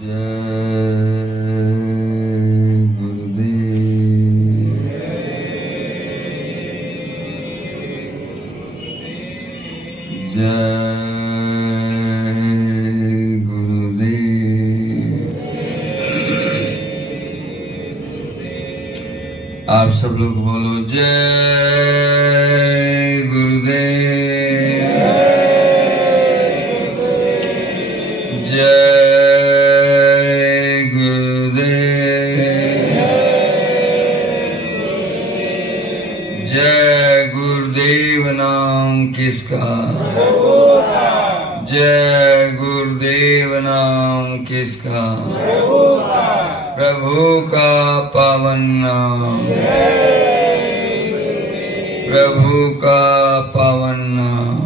आप सब लोग बोलो जय गुरुदेव, जय गुरुदेव, जय गुरुदेव नाम किसका, जय गुरुदेव नाम किसका, प्रभु का पावन नाम, प्रभु का पावन नाम।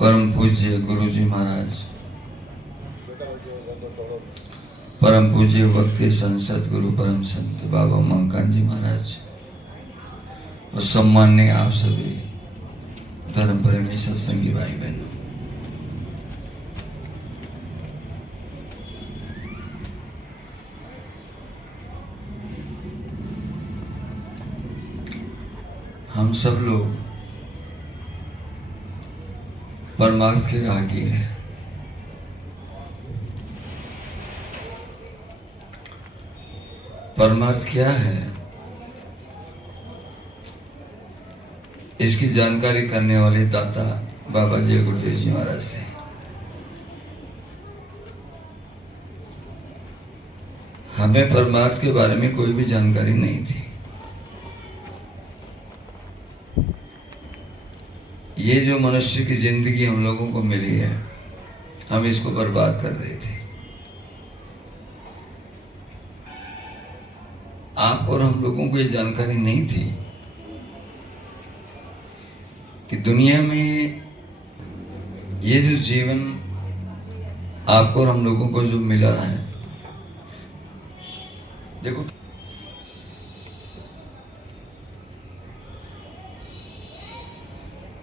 परम पूज्य गुरु जी महाराज, परम पूज्य भक्ति संसद गुरु परम संत बाबा मंकान जी महाराज और सम्मान्य आप सभी धर्म प्रेमी सत्संगी भाई बहनों, हम सब लोग परमार्थ के राहगीर हैं। परमार्थ क्या है, इसकी जानकारी करने वाले दाता बाबा जय गुरुदेव जी महाराज थे। हमें परमार्थ के बारे में कोई भी जानकारी नहीं थी। ये जो मनुष्य की जिंदगी हम लोगों को मिली है, हम इसको बर्बाद कर रहे थे। आप और हम लोगों को ये जानकारी नहीं थी कि दुनिया में ये जो जीवन आपको और हम लोगों को जो मिला है, देखो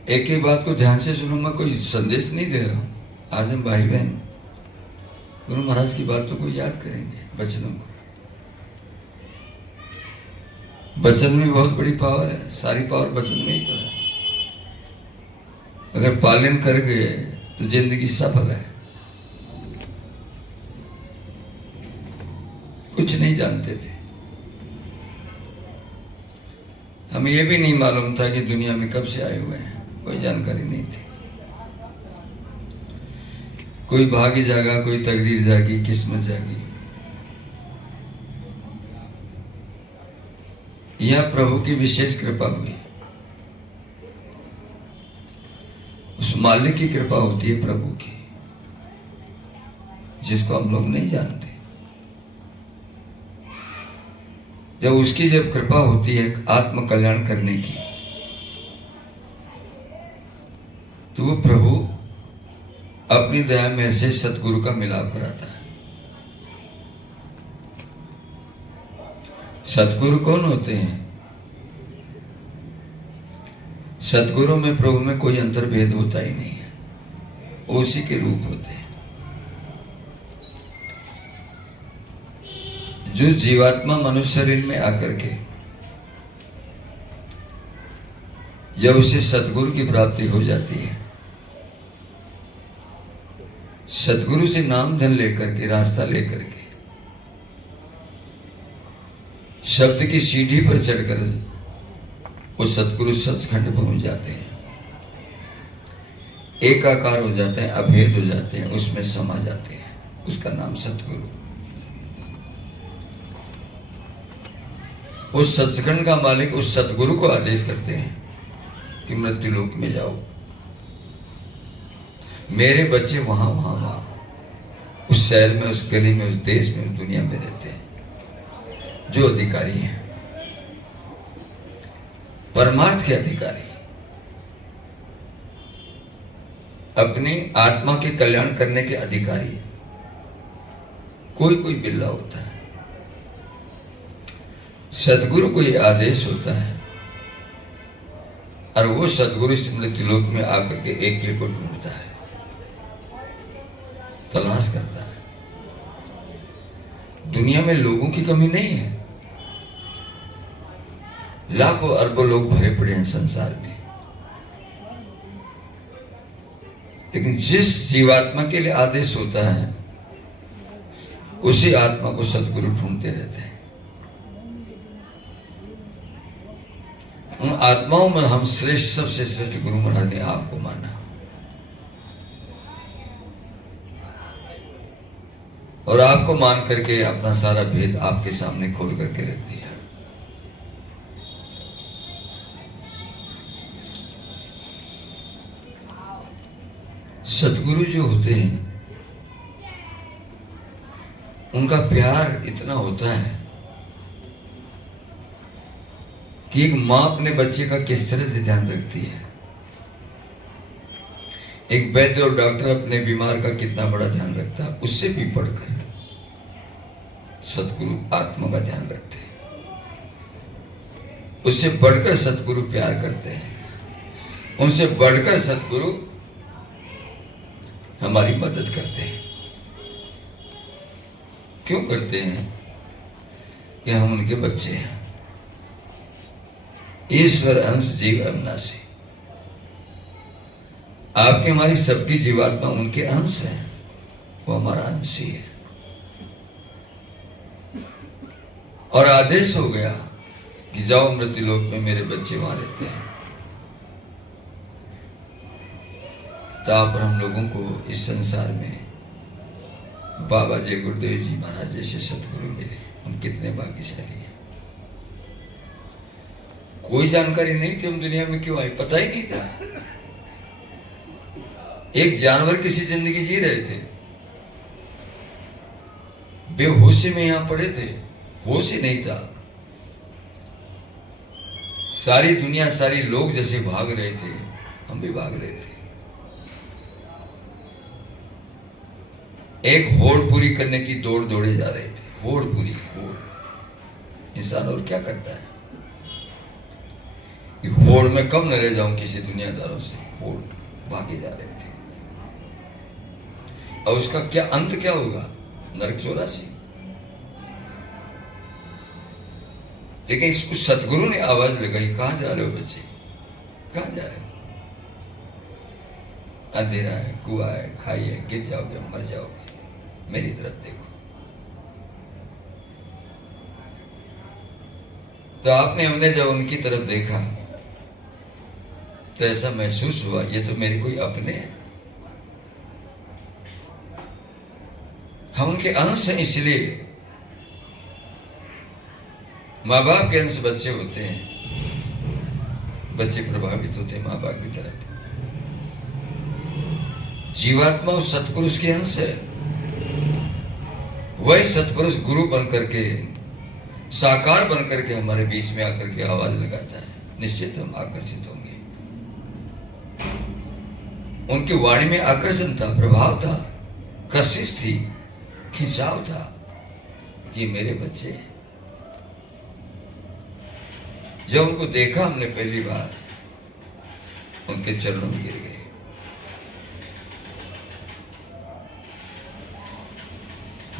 एक ही बात को ध्यान से सुनो, मैं कोई संदेश नहीं दे रहा हूं। आज हम भाई बहन गुरु महाराज की बातों को याद करेंगे, वचनों को। वचन में बहुत बड़ी पावर है, सारी पावर वचन में ही तो है। अगर पालन कर गए तो जिंदगी सफल है। कुछ नहीं जानते थे, हमें यह भी नहीं मालूम था कि दुनिया में कब से आए हुए हैं, कोई जानकारी नहीं थी। कोई भाग्य जागा, कोई तकदीर जागी, किस्मत जागी। यह प्रभु की विशेष कृपा हुई। उस मालिक की कृपा होती है प्रभु की, जिसको हम लोग नहीं जानते। जब कृपा होती है आत्म कल्याण करने की, तो वो प्रभु अपनी दया में से सतगुरु का मिलाप कराता है। सतगुरु कौन होते हैं? सतगुरु में प्रभु में कोई अंतर्भेद होता ही नहीं है, उसी के रूप होते हैं। जो जीवात्मा मनुष्य शरीर में आकर के जब उसे सतगुरु की प्राप्ति हो जाती है, सतगुरु से नाम धन लेकर के, रास्ता लेकर के, शब्द की सीढ़ी पर चढ़कर वो सतगुरु सचखंड पहुंच जाते हैं, एकाकार हो जाते हैं, अभेद हो जाते हैं, उसमें समा जाते हैं। उसका नाम सतगुरु। उस सचखंड का मालिक उस सतगुरु को आदेश करते हैं कि मृत्यु लोक में जाओ, मेरे बच्चे वहां वहां वहां उस शहर में, उस गली में, उस देश में, उस दुनिया में रहते हैं जो अधिकारी हैं, परमार्थ के अधिकारी, अपनी आत्मा के कल्याण करने के अधिकारी। कोई कोई बिल्ला होता है, सदगुरु को ये आदेश होता है और वो सदगुरु इस मृत्युलोक में आकर के एक एक को ढूंढता है, तलाश करता है। दुनिया में लोगों की कमी नहीं है, लाखों अरबों लोग भरे पड़े हैं संसार में, लेकिन जिस जीवात्मा के लिए आदेश होता है उसी आत्मा को सदगुरु ढूंढते रहते हैं। उन आत्माओं में हम श्रेष्ठ, सबसे श्रेष्ठ गुरु महाराज ने आपको माना और आपको मान करके अपना सारा भेद आपके सामने खोल करके रख दिया। सदगुरु जो होते हैं उनका प्यार इतना होता है कि एक मां अपने बच्चे का किस तरह से ध्यान रखती है, एक वैद्य और डॉक्टर अपने बीमार का कितना बड़ा ध्यान रखता है, उससे भी बढ़कर सदगुरु आत्मा का ध्यान रखते हैं, उससे बढ़कर सदगुरु प्यार करते हैं, उनसे बढ़कर सदगुरु हमारी मदद करते हैं। क्यों करते हैं? कि हम उनके बच्चे हैं। ईश्वर अंश जीव अविनाशी, आपकी हमारी सबकी जीवात्मा उनके अंश है, वो हमारा अंश ही है। और आदेश हो गया कि जाओ मृत्युलोक में, मेरे बच्चे वहां रहते हैं। तो पर हम लोगों को इस संसार में बाबा जय गुरुदेव जी महाराज जैसे सदगुरु मिले, हम कितने भाग्यशाली हैं। कोई जानकारी नहीं थी हम दुनिया में क्यों आए, पता ही नहीं था। एक जानवर किसी जिंदगी जी रहे थे, बेहोशी में यहां पड़े थे, होश ही नहीं था। सारी दुनिया, सारी लोग जैसे भाग रहे थे, हम भी भाग रहे थे। एक होड़ पूरी करने की दौड़ दौड़े जा रहे थे, होड़ पूरी, होड़। इंसान और क्या करता है कि होड़ में कम न रह जाऊं किसी दुनियादारों से, होड़ भागे जा रहे थे। और उसका क्या अंत क्या होगा? नरक 84। लेकिन इसको सतगुरु ने आवाज लगाई, कहां जा रहे हो बच्चे, कहां जा रहे हो? अंधेरा है, कुआं है, खाई है, गिर जाओगे, मर जाओगे, मेरी तरफ देखो। तो आपने, हमने जब उनकी तरफ देखा तो ऐसा महसूस हुआ ये तो मेरे कोई अपने हैं, हम उनके अंश हैं। इसलिए माँ बाप के अंश बच्चे होते हैं, बच्चे प्रभावित होते हैं माँ बाप की तरफ। जीवात्मा उस सत्पुरुष के अंश है, वही सत्पुरुष गुरु बनकर के, साकार बनकर के हमारे बीच में आकर के आवाज लगाता है। निश्चित हम आकर्षित होंगे। उनकी वाणी में आकर्षण था, प्रभाव था, कशिश थी, खिंचाव था कि मेरे बच्चे। जब उनको देखा हमने पहली बार, उनके चरणों में गिर गए।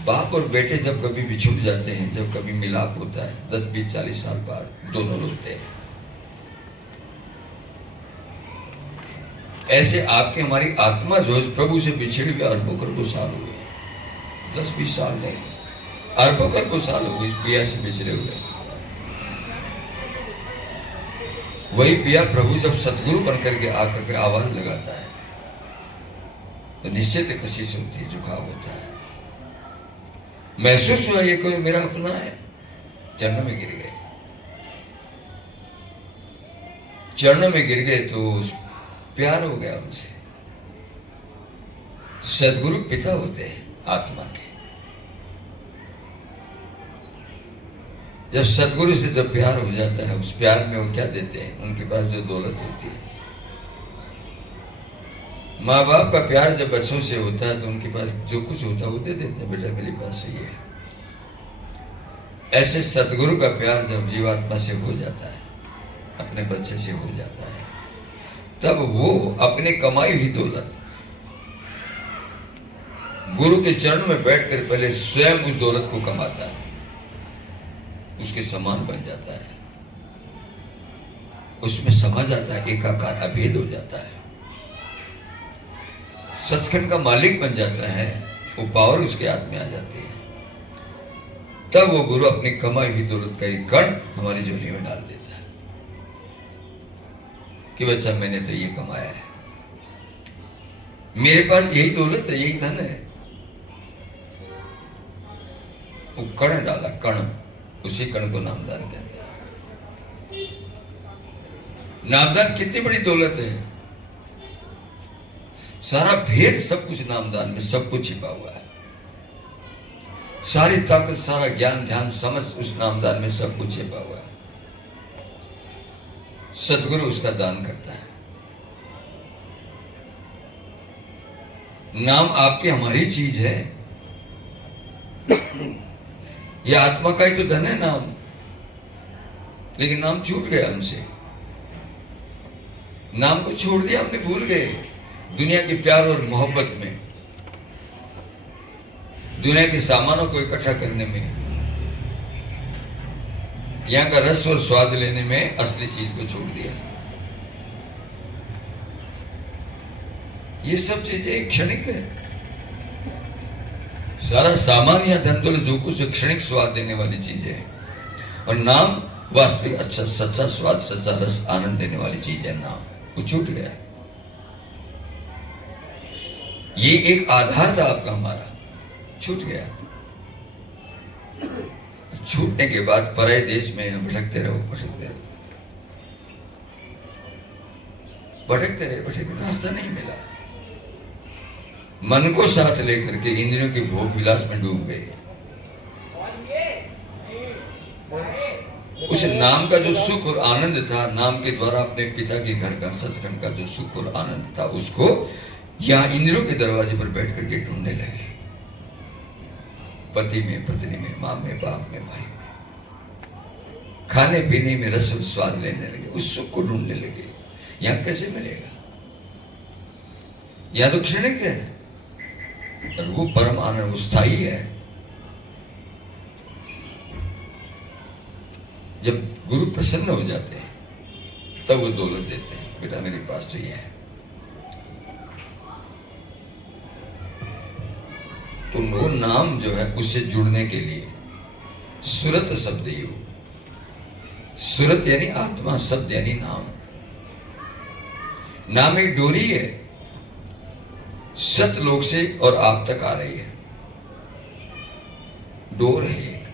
बाप और बेटे जब कभी बिछुड़ जाते हैं, जब कभी मिलाप होता है, 10, 20, 40 साल बाद दोनों रोते हैं। ऐसे आपकी हमारी आत्मा जो प्रभु से बिछड़ी हुई अरबों खरबों साल हुए, 10, 20 साल नहीं, अरबों खरबों साल हो गए इस पिया से बिछड़े हुए। वही पिया प्रभु जब सतगुरु बनकर के आकर के आवाज लगाता है तो निश्चित कशिश होती है, झुकाव होता है। महसूस हुआ ये कोई मेरा अपना है। चरणों में गिर गए, चरणों में गिर गए तो प्यार हो गया उनसे। सदगुरु पिता होते हैं आत्मा के। जब सदगुरु से जब प्यार हो जाता है, उस प्यार में वो क्या देते हैं? उनके पास जो दौलत होती है। माँ बाप का प्यार जब बच्चों से होता है तो उनके पास जो कुछ होता है वो दे देते हैं, बेटा मेरे पास ये है। ऐसे सतगुरु का प्यार जब जीवात्मा से हो जाता है, अपने बच्चे से हो जाता है, तब वो अपनी कमाई हुई दौलत गुरु के चरण में बैठकर पहले स्वयं उस दौलत को कमाता है, उसके समान बन जाता है, उसमें समझ आता है, एकाकार अभेद हो जाता है, सचखंड का मालिक बन जाता है, वो पावर उसके हाथ में आ जाती है। तब वो गुरु अपनी कमाई हुई दौलत का एक कण हमारी झोली में डाल देता है कि बच्चा मैंने तो ये कमाया है, मेरे पास यही दौलत है, यही धन है। वो कण डाला, कण, उसी कण को नामदान कहते हैं। नामदान कितनी बड़ी दौलत है, सारा भेद सब कुछ नामदान में, सब कुछ छिपा हुआ है, सारी ताकत, सारा ज्ञान, ध्यान, समझ उस नामदान में सब कुछ छिपा हुआ है। सतगुरु उसका दान करता है। नाम आपकी हमारी चीज है, यह आत्मा का ही तो धन है नाम, लेकिन नाम छूट गया हमसे, नाम को छोड़ दिया हमने, भूल गए दुनिया के प्यार और मोहब्बत में, दुनिया के सामानों को इकट्ठा करने में, यहां का रस और स्वाद लेने में असली चीज को छोड़ दिया। ये सब चीजें क्षणिक है, सारा सामान या धन दौलत जो कुछ क्षणिक स्वाद देने वाली चीजें है, और नाम वास्तविक अच्छा सच्चा स्वाद, सच्चा रस, आनंद देने वाली चीज है। नाम वो छूट गया। ये एक आधार था आपका, हमारा छूट गया। छूटने के बाद पराये देश में भटकते रहो, भटकते रहो, भटकते रहे, भटकते, रास्ता नहीं मिला। मन को साथ लेकर के इंद्रियों के भोग विलास में डूब गए। उस नाम का जो सुख और आनंद था, नाम के द्वारा अपने पिता के घर का, सचखंड का जो सुख और आनंद था, उसको यहां इंद्रियों के दरवाजे पर बैठ करके ढूंढने लगे। पति में, पत्नी में, माँ में, बाप में, भाई में, खाने पीने में रस और स्वाद लेने लगे, उस सुख को ढूंढने लगे। यहां कैसे मिलेगा? यहां तो क्षणिक है, और वो परम आनंद स्थायी है। जब गुरु प्रसन्न हो जाते हैं तब वो दौलत देते हैं, बेटा मेरे पास तो ये है। तो वो नाम जो है उससे जुड़ने के लिए सुरत शब्द योग, सुरत यानी आत्मा, शब्द यानी नाम। नाम एक डोरी है, सतलोक से और आप तक आ रही है, डोर है एक।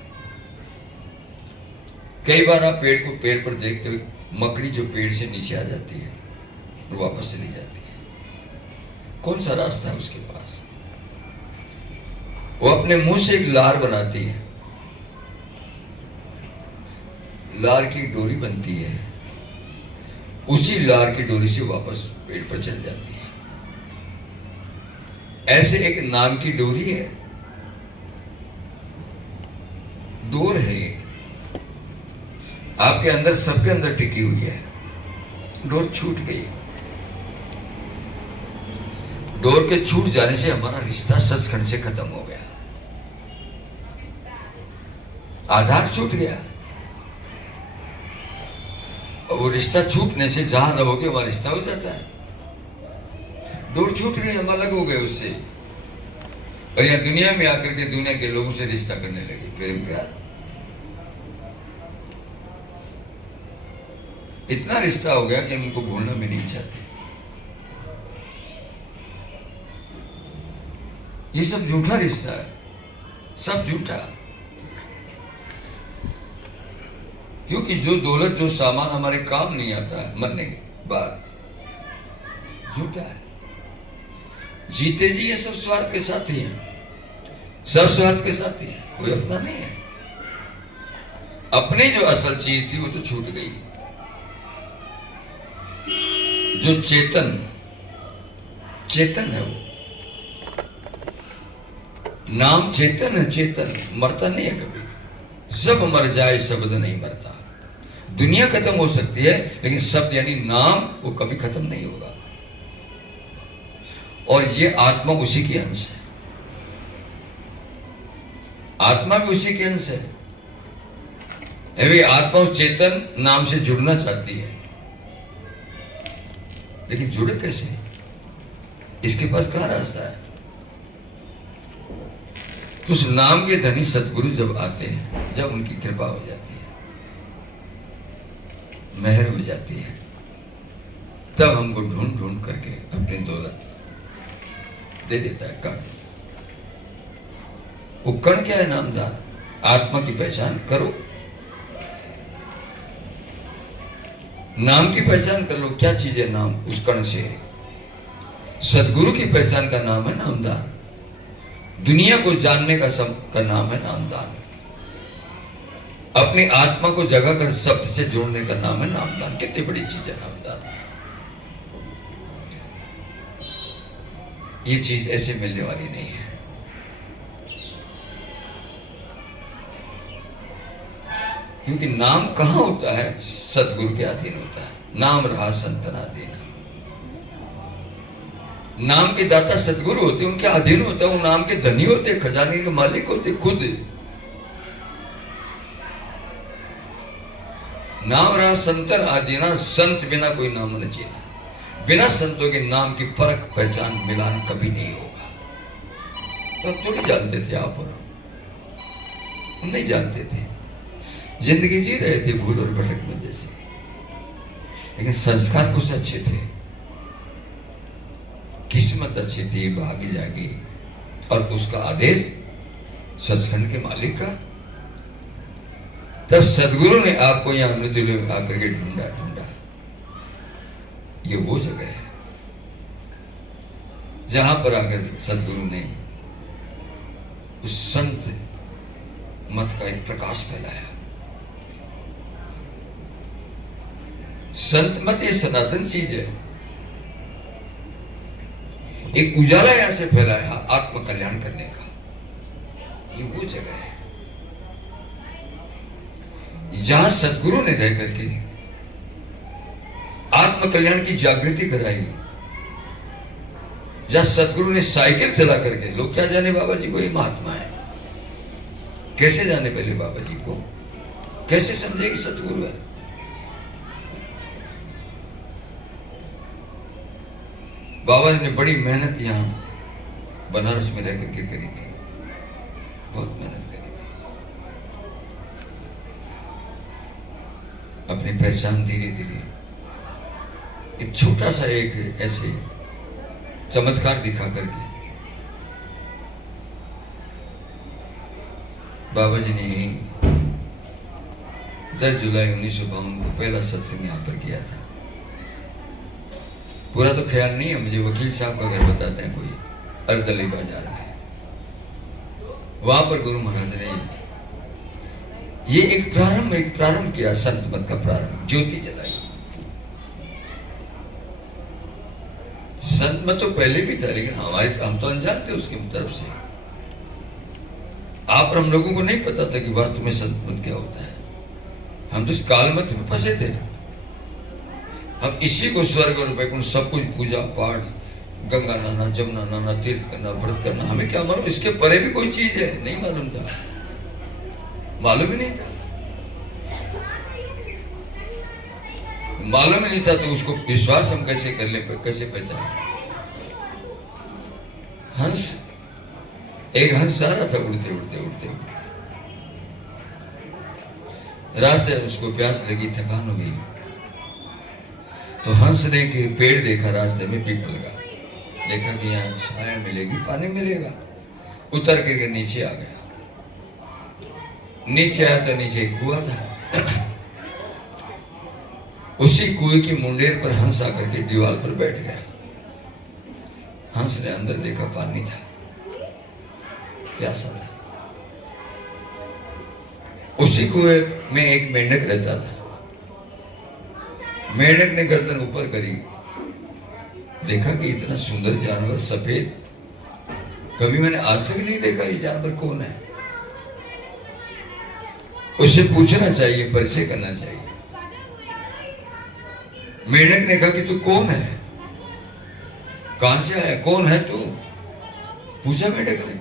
कई बार आप पेड़ पर देखते हुए, मकड़ी जो पेड़ से नीचे आ जाती है और वापस चली जाती है, कौन सा रास्ता है उसके पास? वो अपने मुंह से एक लार बनाती है, लार की डोरी बनती है, उसी लार की डोरी से वापस पेड़ पर चढ़ जाती है। ऐसे एक नाम की डोरी है, डोर है एक, आपके अंदर, सबके अंदर टिकी हुई है। डोर छूट गई, डोर के छूट जाने से हमारा रिश्ता सचखंड से खत्म हो गया, आधार छूट गया। और वो रिश्ता छूटने से जहां रहोगे वहां रिश्ता हो जाता है। डोर छूट गई, हम अलग हो गए उससे, और यहां दुनिया में आकर के दुनिया के लोगों से रिश्ता करने लगे, प्रेम प्यार। इतना रिश्ता हो गया कि हम उनको भूलना भी नहीं चाहते। ये सब झूठा रिश्ता है, सब झूठा। क्योंकि जो दौलत, जो सामान हमारे काम नहीं आता है मरने के बाद, झूठा है। जीते जी ये सब स्वार्थ के साथी हैं, सब स्वार्थ के साथी हैं, कोई अपना नहीं है। अपनी जो असल चीज थी वो तो छूट गई। जो चेतन, चेतन है वो, नाम चेतन है, चेतन मरता नहीं है कभी। सब मर जाए शब्द नहीं मरता। दुनिया खत्म हो सकती है लेकिन शब्द यानी नाम वो कभी खत्म नहीं होगा। और ये आत्मा उसी की अंश है, आत्मा भी उसी के अंश है। अभी आत्मा उस चेतन नाम से जुड़ना चाहती है, लेकिन जुड़े कैसे? इसके पास कहां रास्ता है? तो उस नाम के धनी सतगुरु जब आते हैं, जब उनकी कृपा हो जाती है, मेहर हो जाती है, तब हमको ढूंढ ढूंढ करके अपनी दौलत दे देता है कण। वो कण क्या है? नामदान। आत्मा की पहचान करो, नाम की पहचान कर लो। क्या चीज है नाम? उस कण से सदगुरु की पहचान का नाम है नामदान। दुनिया को जानने का नाम है नामदान। अपनी आत्मा को जगा कर शब्द से जोड़ने का नाम है नामदान। कितनी बड़ी चीज है नामदान। ये चीज ऐसे मिलने वाली नहीं है। क्योंकि नाम कहां होता है? सतगुरु के अधीन होता है। नाम रहा संतनाधीन। नाम के दाता सतगुरु होते, उनके अधीन होता है। वो नाम के धनी होते, खजाने के मालिक होते खुद। नाम रहा संतन आदीना। संत बिना कोई नाम न जीना। बिना संतों के नाम की परख पहचान मिलान कभी नहीं होगा। तो अब थोड़ी जानते थे आप और हम नहीं जानते थे, जिंदगी जी रहे थे भूल और भटक में जैसे। लेकिन संस्कार कुछ अच्छे थे, किस्मत अच्छी थी, भागी जागी, और उसका आदेश सचखंड के मालिक का। तब सदगुरु ने आपको यहां मृत्यु आकर के ढूंढा। ये वो जगह है जहां पर आकर सदगुरु ने उस संत मत का एक प्रकाश फैलाया। संत मत ये सनातन चीज है। एक उजाला यहां से फैलाया आत्म कल्याण करने का। ये वो जगह है जहां सतगुरु ने रह करके आत्म कल्याण की जागृति कराई। जहां सतगुरु ने साइकिल चला करके, लोग क्या जाने बाबा जी को ये महात्मा है, कैसे जाने पहले बाबा जी को, कैसे समझे कि सतगुरु है। बाबा जी ने बड़ी मेहनत यहां बनारस में रह करके करी थी, बहुत मेहनत करी थी। अपनी पहचान धीरे धीरे एक छोटा सा एक ऐसे चमत्कार दिखा करके बाबा जी ने 10 जुलाई 1952 को पहला सत्संग यहां पर किया था। पूरा तो ख्याल नहीं है मुझे, वकील साहब का घर बताते हैं कोई अर्दली बाजार में, वहां पर गुरु महाराज ने ये एक प्रारंभ किया, संत मत का प्रारंभ, ज्योति जलाई। संत मत तो पहले भी था, लेकिन हम तो अनजान थे उसकी तरफ से। आप और हम लोगों को नहीं पता था कि वास्तव में संत मत क्या होता है। हम तो इस काल मत में फंसे थे। हम इसी को स्वर्ग और वैकुंठ सब कुछ, पूजा पाठ, गंगा नहाना, जमुना नहाना, तीर्थ करना, व्रत करना, हमें क्या मालूम इसके परे भी कोई चीज है, नहीं मालूम था, मालूम ही नहीं था। मालूम ही नहीं था तो उसको विश्वास हम कैसे कर ले, कैसे पहचान। हंस, एक हंस जा रहा था उड़ते उड़ते उड़ते उड़ते, रास्ते में उसको प्यास लगी, थकान हो गई, तो हंस ने के पेड़ देखा रास्ते में, पिघल लगा, देखा कि यहाँ छाया मिलेगी, पानी मिलेगा, उतर के नीचे आ गया। नीचे आया तो नीचे एक कुआं था। उसी कुएं की मुंडेर पर हंस आकर के दीवार पर बैठ गया। हंस ने अंदर देखा, पानी था, प्यासा था। उसी कुएं में एक मेंढक रहता था। मेंढक ने गर्दन ऊपर करी, देखा कि इतना सुंदर जानवर, सफेद, कभी मैंने आज तक नहीं देखा, ये जानवर कौन है। उससे पूछना चाहिए, परिचय करना चाहिए। मेंढक ने कहा कि तू कौन है, कहां से आया, कौन है तू, पूछा मेंढक ने।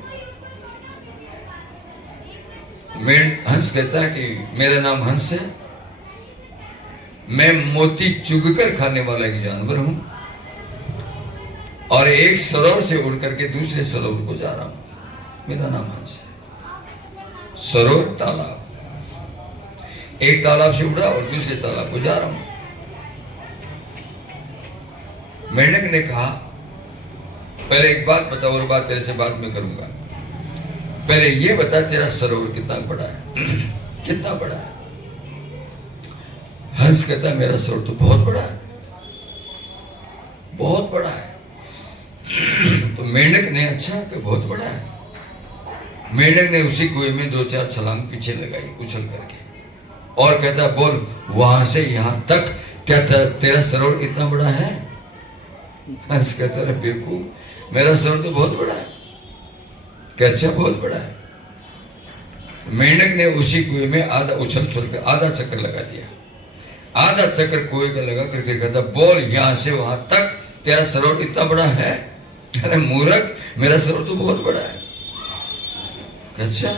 हंस कहता है कि मेरा नाम हंस है, मैं मोती चुगकर खाने वाला एक जानवर हूं और एक सरोवर से उड़ करके दूसरे सरोवर को जा रहा हूं। मेरा नाम हंस है। सरोवर तालाब, एक तालाब से उड़ा और दूसरे तालाब को जा रहा हूं। मेंढक ने कहा पहले एक बात बता, और बात तेरे से बाद में करूंगा, पहले ये बता तेरा सरोवर कितना बड़ा है, कितना बड़ा है। हंस कहता है मेरा सरोवर तो बहुत बड़ा है, बहुत बड़ा है। तो मेंढक ने अच्छा कि बहुत बड़ा है। मेंढक ने उसी कुएं में 2-4 छलांग पीछे लगाई उछल करके और कहता बोल वहां से यहां तक क्या तेरा सरोवर इतना बड़ा है। हंस कहता है बेवकूफ, मेरा सरोवर तो बहुत बड़ा है। कैसा बहुत बड़ा है। मेंढक ने उसी कुएं में आधा उछल कर आधा चक्कर लगा दिया, आधा चक्कर कुएं का लगा करके कहता बोल यहां से वहां तक तेरा सरोवर इतना बड़ा है। अरे मूर्ख, मेरा सरोवर तो बहुत बड़ा है। अच्छा,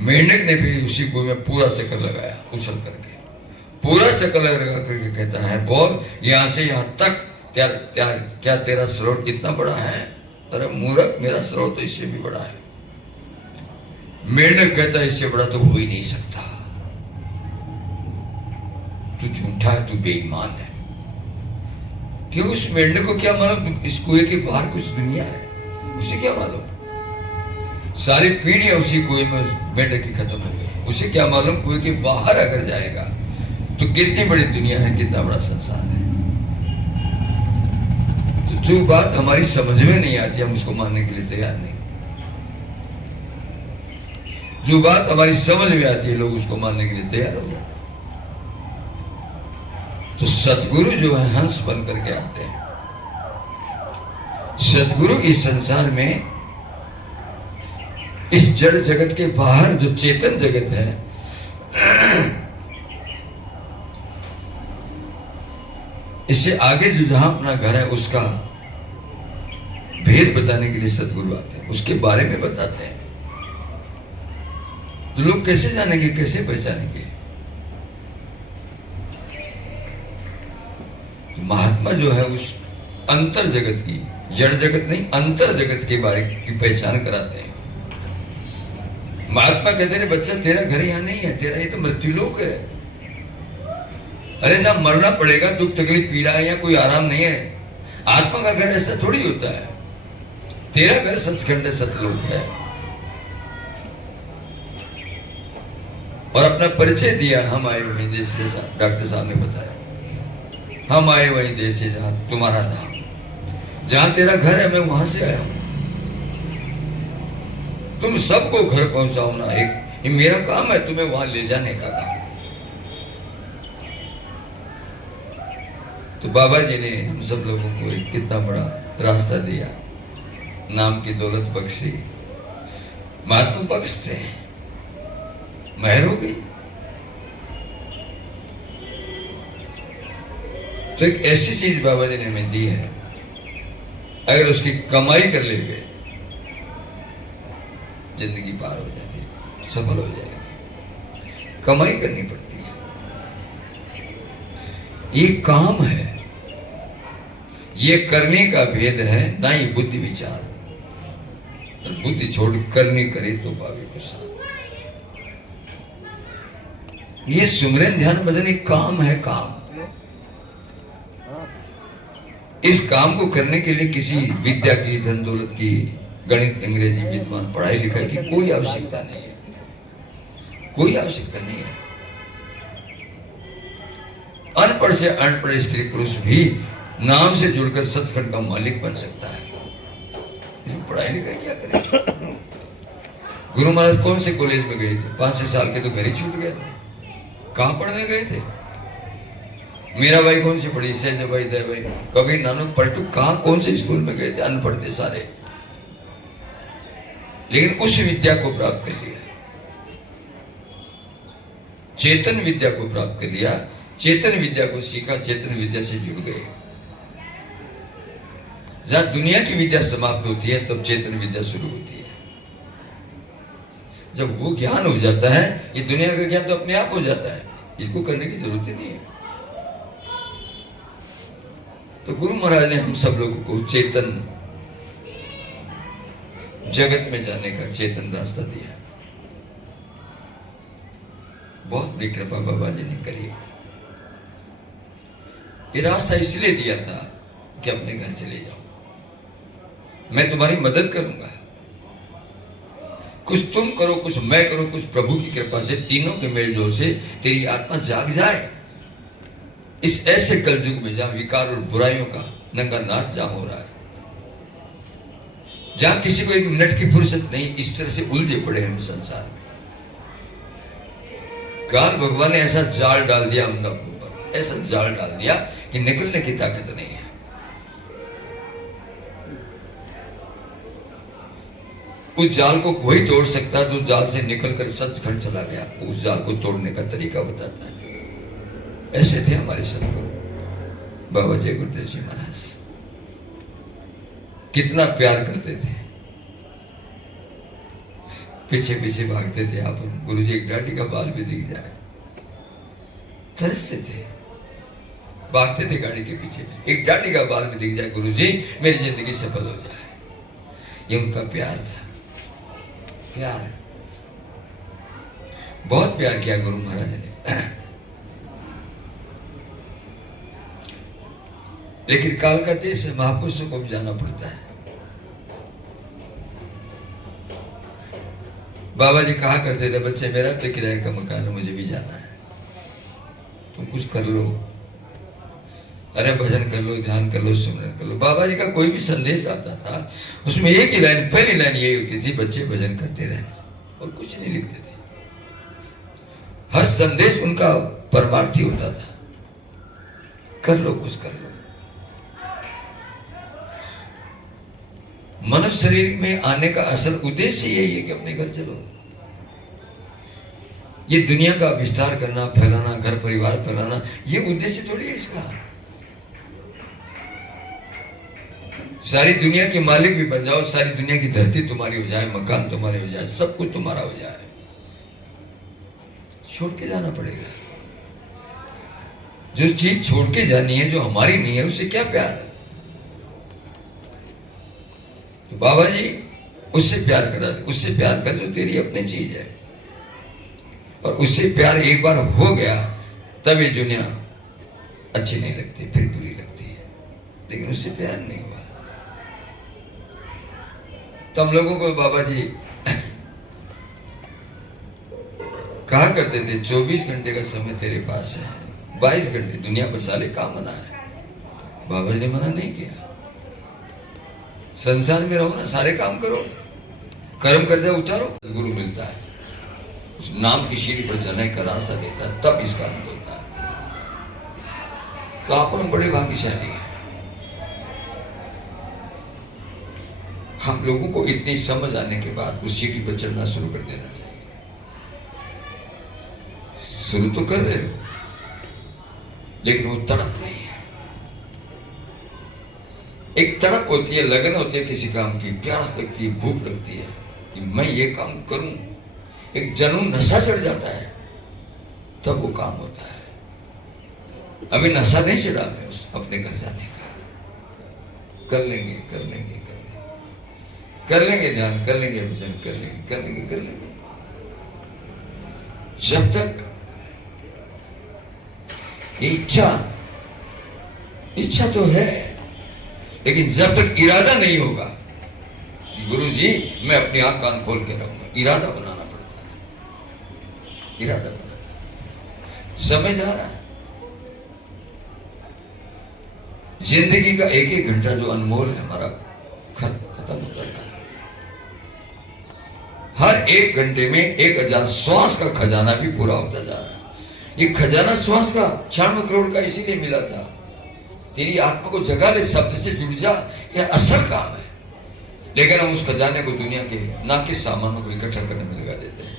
मेंढक ने भी उसी कुएं में पूरा चक्कर लगाया उछल करके, पूरा चक्कर लगा करके कहता है बोल यहां से यहां तक क्या तेरा सरोवर इतना बड़ा है। अरे मूर्ख, मेरा सरोवर तो इससे भी बड़ा है। मेंढक कहता है इससे बड़ा तो हो ही नहीं सकता, तू झूठा है, तू बेईमान है। क्यों, उस मेंढक को क्या मालूम इस कुएं के बाहर कुछ दुनिया है, उसे क्या मालूम। सारी पीढ़ियां उसी कुएं में मेंढक की खत्म हो गई। उसे क्या मालूम कुएं के बाहर अगर जाएगा तो कितनी बड़ी दुनिया है, कितना बड़ा संसार है। तो जो बात हमारी समझ में नहीं आती हम उसको मानने के लिए तैयार नहीं। जो बात हमारी समझ में आती है लोग उसको मानने के लिए तैयार हो जाते हैं। तो सतगुरु जो है हंस बन करके आते हैं। सतगुरु इस संसार में, इस जड़ जगत के बाहर जो चेतन जगत है, इससे आगे जो जहां अपना घर है उसका भेद बताने के लिए सतगुरु आते हैं, उसके बारे में बताते हैं। तो लोग कैसे जानेंगे, कैसे पहचानेंगे। महात्मा जो है उस अंतर जगत की, जड़ जगत नहीं अंतर जगत के बारे की पहचान कराते हैं। महात्मा कहते हैं बच्चा तेरा घर यहां नहीं है, तेरा ये तो मृत्युलोक है। अरे जहां मरना पड़ेगा, दुख तकलीफ पीड़ा है या कोई आराम नहीं है। आत्मा का घर ऐसा थोड़ी होता है। तेरा घर सचखंड सतलोक है। और अपना परिचय दिया, हम आए वहीं देश से, डॉक्टर साहब ने बताया हम आए वहीं देश से जहां तुम्हारा धाम, जहां तेरा घर है मैं वहां से आया हूं। तुम सबको घर पहुंचाओ ना, एक मेरा काम है तुम्हें वहां ले जाने का काम। तो बाबा जी ने हम सब लोगों को एक कितना बड़ा रास्ता दिया, नाम की दौलत बख्शी। महात्मा बख्शते हैं, महर हो गई। तो एक ऐसी चीज बाबा जी ने हमें दी है, अगर उसकी कमाई कर ले गए जिंदगी पार हो जाती है, सफल हो जाएगी। कमाई करनी पड़ती है, ये काम है, ये करने का भेद है ना, ये बुद्धि विचार। और बुद्धि छोड़ करनी करे तो पावे को साथ। ये सुमरन ध्यान भजन एक काम है, काम। इस काम को करने के लिए किसी विद्या की, धन दौलत की, गणित, अंग्रेजी, विद्वान, पढ़ाई लिखाई की कोई आवश्यकता नहीं है, कोई आवश्यकता नहीं है। अनपढ़ से अनपढ़ स्त्री पुरुष भी नाम से जुड़कर सचखंड का मालिक बन सकता है। इसमें पढ़ाई लिखाई क्या करें। गुरु महाराज कौन से कॉलेज में गए थे, 5-6 साल के तो घर ही छूट गए थे। कहां पढ़ने गए थे। मेरा भाई कौन सी पढ़ी, सहज भाई, दया भाई, कभी नानक पलटू, कहां कौन से स्कूल में गए थे, अनपढ़ थे सारे, लेकिन उस विद्या को प्राप्त कर लिया। चेतन विद्या को प्राप्त कर लिया, चेतन विद्या को सीखा, चेतन विद्या से जुड़ गए। जहां दुनिया की विद्या समाप्त होती है तब चेतन विद्या शुरू होती है। जब वो ज्ञान हो जाता है, ये दुनिया का ज्ञान तो अपने आप हो जाता है, इसको करने की जरूरत ही नहीं है। तो गुरु महाराज ने हम सब लोगों को चेतन जगत में जाने का चेतन रास्ता दिया। बहुत बड़ी कृपा बाबा जी ने करी। ये रास्ता इसलिए दिया था कि अपने घर चले जाओ, मैं तुम्हारी मदद करूंगा। कुछ तुम करो, कुछ मैं करूं, कुछ प्रभु की कृपा से, तीनों के मेलजोल से तेरी आत्मा जाग जाए। इस ऐसे कलयुग में जहां विकार और बुराइयों का नंगा नाच जाम हो रहा है, जहां किसी को एक मिनट की फुर्सत नहीं, इस तरह से उलझे पड़े हम संसार में। काल भगवान ने ऐसा जाल डाल दिया हम लोगों पर, ऐसा जाल डाल दिया कि निकलने की ताकत नहीं है। उस जाल को वही तोड़ सकता है जो जाल से निकलकर सचखंड चला गया, उस जाल को तोड़ने का तरीका बताता है। ऐसे थे हमारे सतगुरु बाबा जय गुरुदेव जी महाराज। कितना प्यार करते थे, पीछे पीछे भागते थे। आप गुरु जी एक डांडी का बाल भी दिख जाए तरसते थे, भागते थे गाड़ी के पीछे पीछे, एक डांडी का बाल भी दिख जाए गुरु जी मेरी जिंदगी सफल हो जाए। ये उनका प्यार था। प्यार, बहुत प्यार किया गुरु महाराज ने। लेकिन काल का देश है, महापुरुषों को भी जाना पड़ता है। बाबा जी कहा करते थे, बच्चे मेरा तो किराए का मकान है, मुझे भी जाना है, तुम कुछ कर लो, अरे भजन कर लो, ध्यान कर लो, सुमरन कर लो। बाबा जी का कोई भी संदेश आता था उसमें एक ही लाइन, पहली लाइन यही होती थी, बच्चे भजन करते रहना, और कुछ नहीं लिखते थे। हर संदेश उनका परमार्थी होता था, कर लो, कुछ कर लो। मनुष्य शरीर में आने का असल उद्देश्य यही है कि अपने घर चलो। ये दुनिया का विस्तार करना, फैलाना, घर परिवार फैलाना, ये उद्देश्य थोड़ी है इसका। सारी दुनिया के मालिक भी बन जाओ, सारी दुनिया की धरती तुम्हारी हो जाए, मकान तुम्हारे हो जाए, सब कुछ तुम्हारा हो जाए, छोड़ के जाना पड़ेगा। जो चीज छोड़ के जानी है, जो हमारी नहीं है, उससे क्या प्यार है। तो बाबा जी उससे प्यार करा, उससे प्यार कर जो तेरी अपनी चीज है। और उससे प्यार एक बार हो गया तब ये दुनिया अच्छी नहीं लगती, फिर बुरी लगती है। लेकिन उससे प्यार नहीं हुआ तो हम लोगों को बाबा जी कहा करते थे 24 घंटे का समय तेरे पास है, 22 घंटे दुनिया बसा ले, काम मना है। बाबा जी ने मना नहीं किया। संसार में रहो ना, सारे काम करो, कर्म कर्जा उतारो, गुरु मिलता है, उस नाम की सीढ़ी पर चलने का रास्ता देता है, तब इसका अंत होता है। तो आप लोग बड़े भाग्यशाली हैं। हम लोगों को इतनी समझ आने के बाद उस सीढ़ी पर चढ़ना शुरू कर देना चाहिए। शुरू तो कर रहे हो, लेकिन वो तड़प नहीं है। एक तड़प होती है, लगन होती है किसी काम की, प्यास लगती है, भूख लगती है कि मैं ये काम करूं। एक जनून नशा चढ़ जाता है, तब वो काम होता है। अभी नशा नहीं चढ़ा हमें उस अपने घर जाने का। कर लेंगे, कर लेंगे, कर लेंगे, कर लेंगे ध्यान, कर लेंगे भजन, कर लेंगे, कर लेंगे, कर लेंगे। जब तक इच्छा तो है, लेकिन जब तक इरादा नहीं होगा, गुरु जी मैं अपनी आंख कान खोल के रहूंगा, इरादा बनाना पड़ता है। इरादा बनाना, समय जा रहा है। जिंदगी का एक एक घंटा जो अनमोल है हमारा, खत्म होता जा रहा है। हर एक घंटे में 1000 श्वास का खजाना भी पूरा होता जा रहा है। ये खजाना श्वास का 96 करोड़ का इसीलिए मिला था, तेरी आत्मा को जगा ले, शब्द से जुड़ जा, यह असल काम है। लेकिन हम उस खजाने को दुनिया के ना के सामानों को इकट्ठा करने में लगा देते हैं।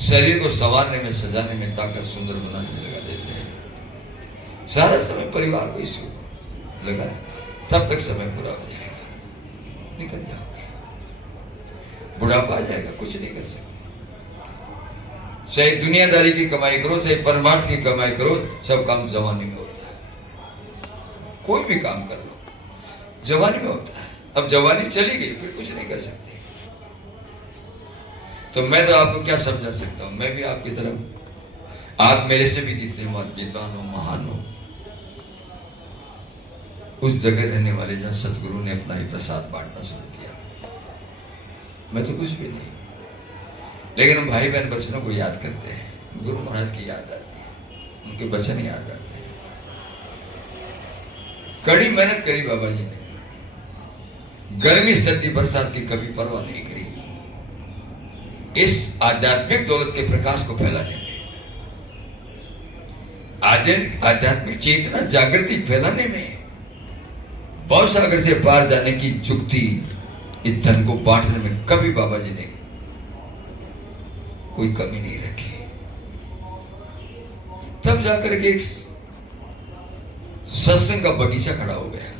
शरीर को संवारने में, सजाने में, ताकत सुंदर बनाने में लगा देते हैं। सारा समय परिवार को इसी लगा, तब तक समय पूरा हो जाएगा, निकल जाओगे, बुढ़ापा आ जाएगा, कुछ नहीं कर सकते। चाहे दुनियादारी की कमाई करो, चाहे परमार्थ की कमाई करो, सब काम जवानी में होता है। कोई भी काम कर लो जवानी में होता है। अब जवानी चली गई, फिर कुछ नहीं कर सकते। तो मैं तो आपको क्या समझा सकता हूं, मैं भी आपकी तरफ, आप मेरे से भी कितने विद्वान हो, महान हो, उस जगह रहने वाले जहां सतगुरु ने अपना ही प्रसाद बांटना शुरू किया था। मैं तो कुछ भी नहीं, लेकिन हम भाई बहन वचनों को याद करते हैं, गुरु महाराज की याद आती है, उनके वचन याद आते हैं। कड़ी मेहनत करी बाबा जी ने, गर्मी सर्दी बरसात की कभी परवाह नहीं करी, इस आध्यात्मिक दौलत के प्रकाश को फैलाने में, आध्यात्मिक चेतना जागृति फैलाने में, भवसागर से पार जाने की जुक्ति, इस धन को बांटने में कभी बाबा जी ने कोई कमी नहीं रखी। तब जाकर के एक सत्संग का बगीचा खड़ा हो गया।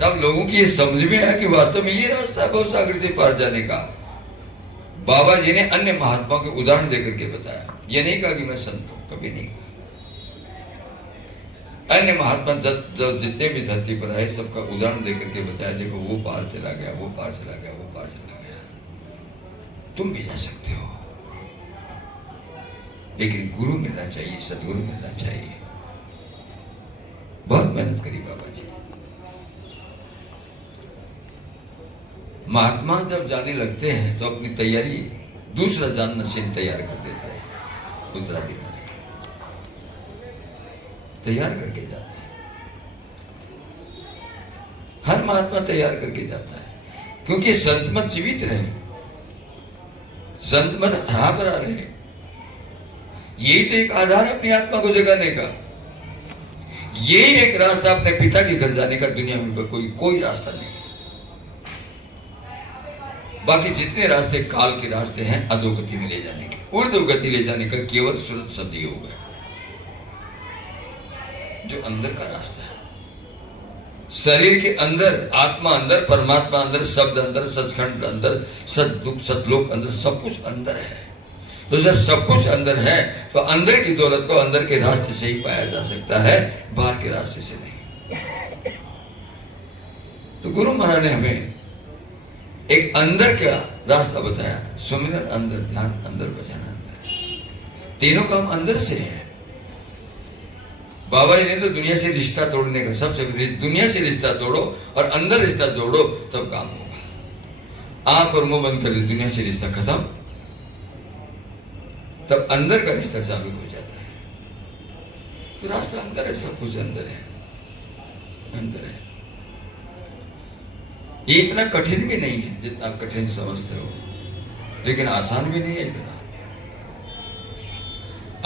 तब लोगों की ये समझ में आया कि वास्तव में ये रास्ता है भवसागर से पार जाने का। बाबा जी ने अन्य महात्माओं के उदाहरण देकर के बताया, ये नहीं कहा कि मैं संत हूं, कभी नहीं कहा। अन्य महात्मा जो जितने भी धरती पर आए सबका उदाहरण देकर के बताया, देखो वो पार चला गया, वो पार चला गया, वो पार चला गया, तुम भी जा सकते हो। लेकिन गुरु मिलना चाहिए, सदगुरु मिलना चाहिए। बहुत मेहनत करी बाबा जी। महात्मा जब जाने लगते हैं तो अपनी तैयारी दूसरा जानना सीन तैयार कर देते हैं, उत्तराधिकारी तैयार करके जाते हैं। हर महात्मा तैयार करके जाता है, क्योंकि संत मत जीवित रहे, संत मत हरा भरा रहे। यही तो एक आधार है अपनी आत्मा को जगाने का। यही एक रास्ता अपने पिता के घर जाने का दुनिया में कोई रास्ता नहीं है। बाकी जितने रास्ते काल के रास्ते हैं अधोगति में ले जाने के, ऊर्ध्वगति ले जाने का केवल सूरत शब्द ही होगा, जो अंदर का रास्ता है। शरीर के अंदर, आत्मा अंदर, परमात्मा अंदर, शब्द अंदर, सचखंड अंदर, सतदुख सतलोक अंदर, सब कुछ अंदर है। तो जब सब कुछ अंदर है तो अंदर की दौलत को अंदर के रास्ते से ही पाया जा सकता है, बाहर के रास्ते से नहीं। तो गुरु महाराज ने हमें एक अंदर का रास्ता बताया, सुमिरन अंदर, ध्यान अंदर, भजन अंदर, तीनों काम अंदर से है। बाबा जी ने तो दुनिया से रिश्ता तोड़ने का, सबसे दुनिया से रिश्ता तोड़ो और अंदर रिश्ता जोड़ो, तब काम होगा। आंख और मुंह बंद कर दे, दुनिया से रिश्ता खत्म, तब अंदर का रिश्ता चालू हो जाता है। तो रास्ता अंदर है, सब कुछ अंदर है, अंदर है। ये इतना कठिन भी नहीं है जितना कठिन समझते हो, लेकिन आसान भी नहीं है। इतना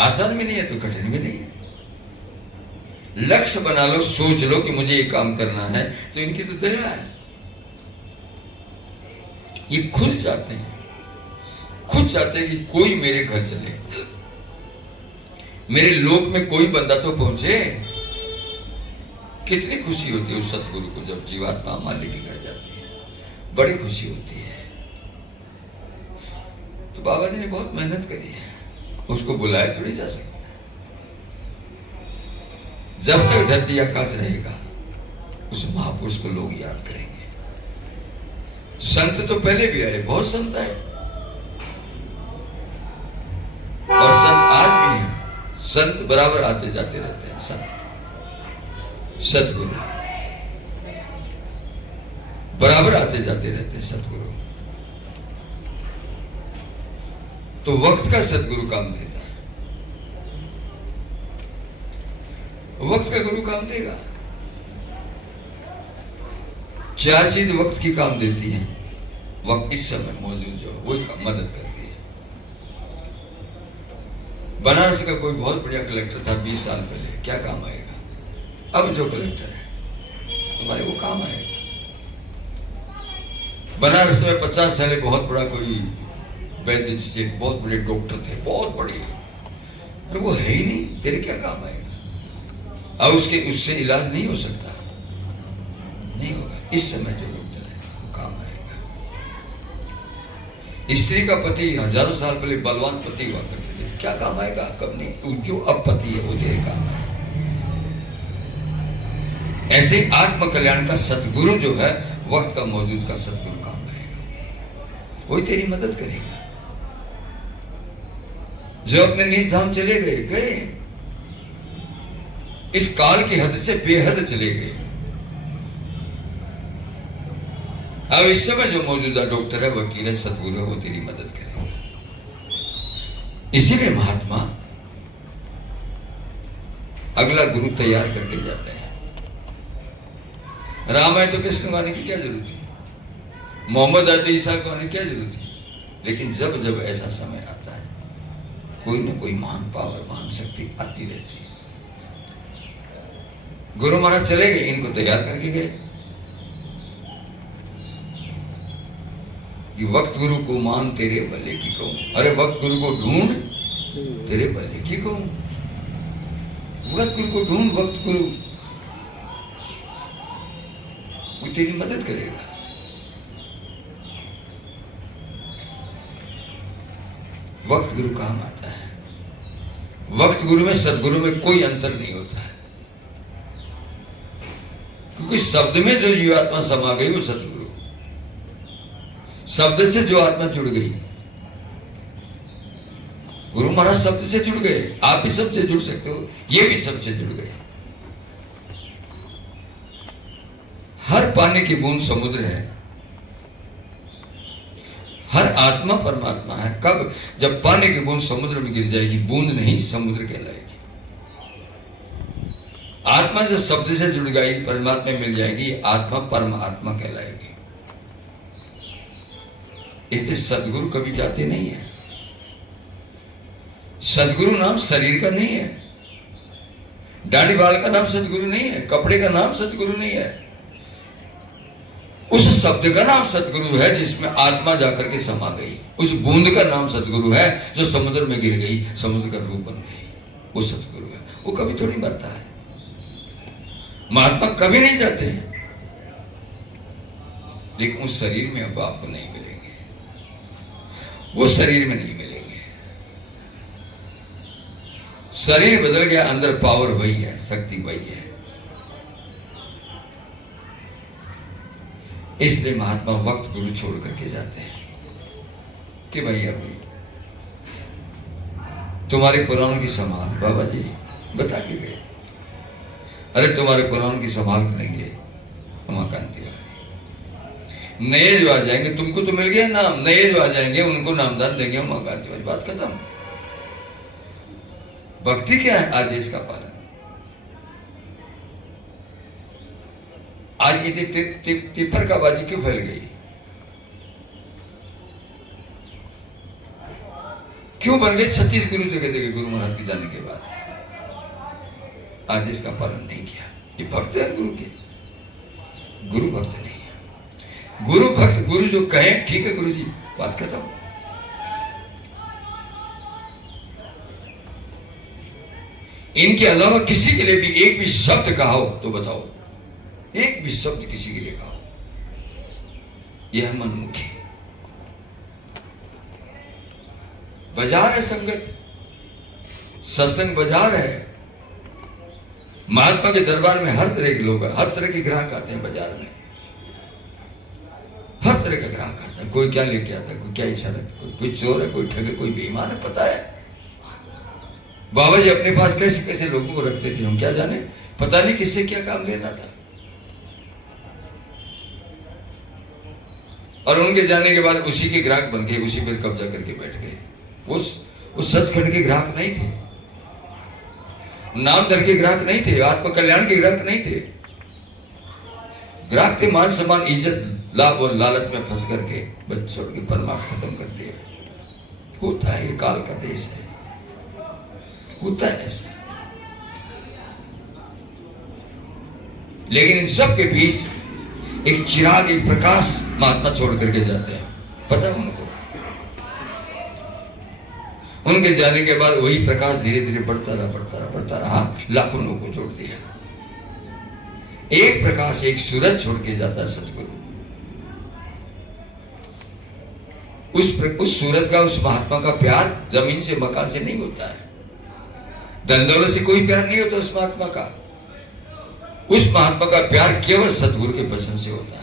आसान भी नहीं है तो कठिन भी नहीं है। लक्ष्य बना लो, सोच लो कि मुझे ये काम करना है, तो इनकी तो दया है। ये खुद चाहते हैं, खुद चाहते हैं कि कोई मेरे घर चले, मेरे लोक में कोई बंदा तो पहुंचे। कितनी खुशी होती है उस सतगुरु को जब जीवात्मा मालिक के घर जाती है, बड़ी खुशी होती है। तो बाबा जी ने बहुत मेहनत करी है, उसको बुलाया थोड़ी जा सकता। जब तक धरती आकाश रहेगा उस महापुरुष को लोग याद करेंगे। संत तो पहले भी आए, बहुत संत आए और संत आज भी हैं। संत बराबर आते जाते रहते हैं। संत सतगुरु बराबर आते जाते रहते हैं। सतगुरु तो वक्त का सतगुरु काम देता है, वक्त का गुरु काम देगा। चार चीज वक्त की काम देती है। वक्त इस समय मौजूद जो वही मदद करती है। बनारस का कोई बहुत बढ़िया कलेक्टर था 20 साल पहले, क्या काम आएगा? अब जो कलेक्टर है तुम्हारे वो काम आएगा। बनारस में 50 साल बहुत बड़ा कोई वैद्य जी से, बहुत बड़े डॉक्टर थे, बहुत बड़े, और वो है ही नहीं, तेरे क्या काम आएगा? अब उससे इलाज नहीं हो सकता, नहीं होगा। इस समय जो डॉक्टर है वो काम आएगा। स्त्री का पति हजारों साल पहले बलवान पति हुआ करते थे, क्या काम आएगा? कब नहीं, जो अब पति है वो तेरे काम आएगा। ऐसे आत्म कल्याण का सतगुरु जो है, वक्त का मौजूद का सतगुरु काम आएगा, वही तेरी मदद करेगा। जो अपने निज धाम चले गए, गए, इस काल की हद से बेहद चले गए। अब इस समय जो मौजूदा डॉक्टर है, वकील है, सतगुरु है, वो तेरी मदद करेगा। इसीलिए महात्मा अगला गुरु तैयार करके जाते हैं। राम है तो कृष्ण को आने की क्या जरूरत थी, मोहम्मद है तो ईसा को आने की क्या जरूरत थी। लेकिन जब जब ऐसा समय आता है, कोई ना कोई महान पावर, महान शक्ति आती रहती है। गुरु महाराज चले गए, इनको तैयार करके गए कि वक्त गुरु को मान तेरे भले की कहूं। अरे वक्त गुरु को ढूंढ तेरे भले की कहूं। वक्त गुरु को ढूंढ, वक्त गुरु वो तेरी मदद करेगा। वक्त गुरु काम आता है। वक्त गुरु में सदगुरु में कोई अंतर नहीं होता है, क्योंकि शब्द में जो जीवात्मा समा गई वो सदगुरु, शब्द से जो आत्मा जुड़ गई। गुरु महाराज शब्द से जुड़ गए, आप भी सबसे जुड़ सकते हो, ये भी सबसे जुड़ गए। हर पानी की बूंद समुद्र है, हर आत्मा परमात्मा है। कब? जब पानी की बूंद समुद्र में गिर जाएगी, बूंद नहीं समुद्र कहलाएगी। आत्मा जो शब्द से जुड़ गई, परमात्मा में मिल जाएगी, आत्मा परमात्मा कहलाएगी। इसलिए सदगुरु कभी जाते नहीं है। सदगुरु नाम शरीर का नहीं है, दाढ़ी बाल का नाम सदगुरु नहीं है, कपड़े का नाम सदगुरु नहीं है। उस शब्द का नाम सदगुरु है जिसमें आत्मा जाकर के समा गई। उस बूंद का नाम सदगुरु है जो समुद्र में गिर गई, समुद्र का रूप बन गई, वो सदगुरु है। वो कभी थोड़ी मरता है। महात्मा कभी नहीं जाते हैं, लेकिन उस शरीर में अब आपको नहीं मिलेंगे, वो शरीर में नहीं मिलेंगे। शरीर बदल गया, अंदर पावर वही है, शक्ति वही है। इसलिए महात्मा वक्त गुरु छोड़ करके जाते हैं कि भाई अभी तुम्हारे पुराणों की संभाल, बाबा जी बता के गए। अरे तुम्हारे पुराणों की संभाल करेंगे उमाकांति वाले। नए जो आ जाएंगे, तुमको तो मिल गया नाम, नए जो आ जाएंगे उनको नामदान देंगे उमाकांति वाली। बात खत्म। भक्ति क्या है? आदेश का पालन। आज इतनी तिफर का बाजी क्यों फैल गई? क्यों बन गए 36 गुरु जगह जगह गुरु महाराज के जाने के बाद? आदेश का पालन नहीं किया। ये भक्त है गुरु के, गुरु भक्त नहीं है। गुरु भक्त, गुरु जो कहे ठीक है गुरु जी, बात खत्म। इनके अलावा किसी के लिए भी एक भी शब्द कहा हो तो बताओ, एक भी शब्द किसी के लिए कहा हो, यह मनमुखी। बाजार है संगत, सत्संग बाजार है। महात्मा के दरबार में हर तरह के लोग हैं, हर तरह के ग्राहक आते हैं बाजार में। हर तरह का ग्राहक आता है। कोई क्या लेके आता है, कोई क्या इच्छा रखता है, कोई चोर है, कोई ठग है, कोई बेईमान है, पता है। बाबा जी अपने पास कैसे कैसे लोगों को रखते थे, हम क्या जाने। पता नहीं किससे क्या काम लेना था। और उनके जाने के बाद उसी के ग्राहक बन गए, उसी पर कब्जा करके बैठ गए। उस सचखंड के ग्राहक नहीं थे, नाम धन के ग्राहक नहीं थे, आत्म कल्याण के ग्राहक नहीं थे। ग्राहक थे मान सम्मान, इज्जत, लाभ और लालच में फंस करके बस छोड़ के परमार्थ खत्म कर दिया। होता है, ये काल का देश है, होता है ऐसा। लेकिन इन सब के बीच एक चिराग, एक प्रकाश महात्मा छोड़ करके जाते हैं। पता है उनको, उनके जाने के बाद वही प्रकाश धीरे धीरे बढ़ता रहा, लाखों लोगों को जोड़ दिया। एक प्रकाश, एक सूरज छोड़ के जाता है सतगुरु। उस सूरज का, उस महात्मा का प्यार जमीन से, मकान से नहीं होता है, धन दौलत से कोई प्यार नहीं होता उस महात्मा का। उस महात्मा का प्यार केवल सतगुरु के वचन से होता है।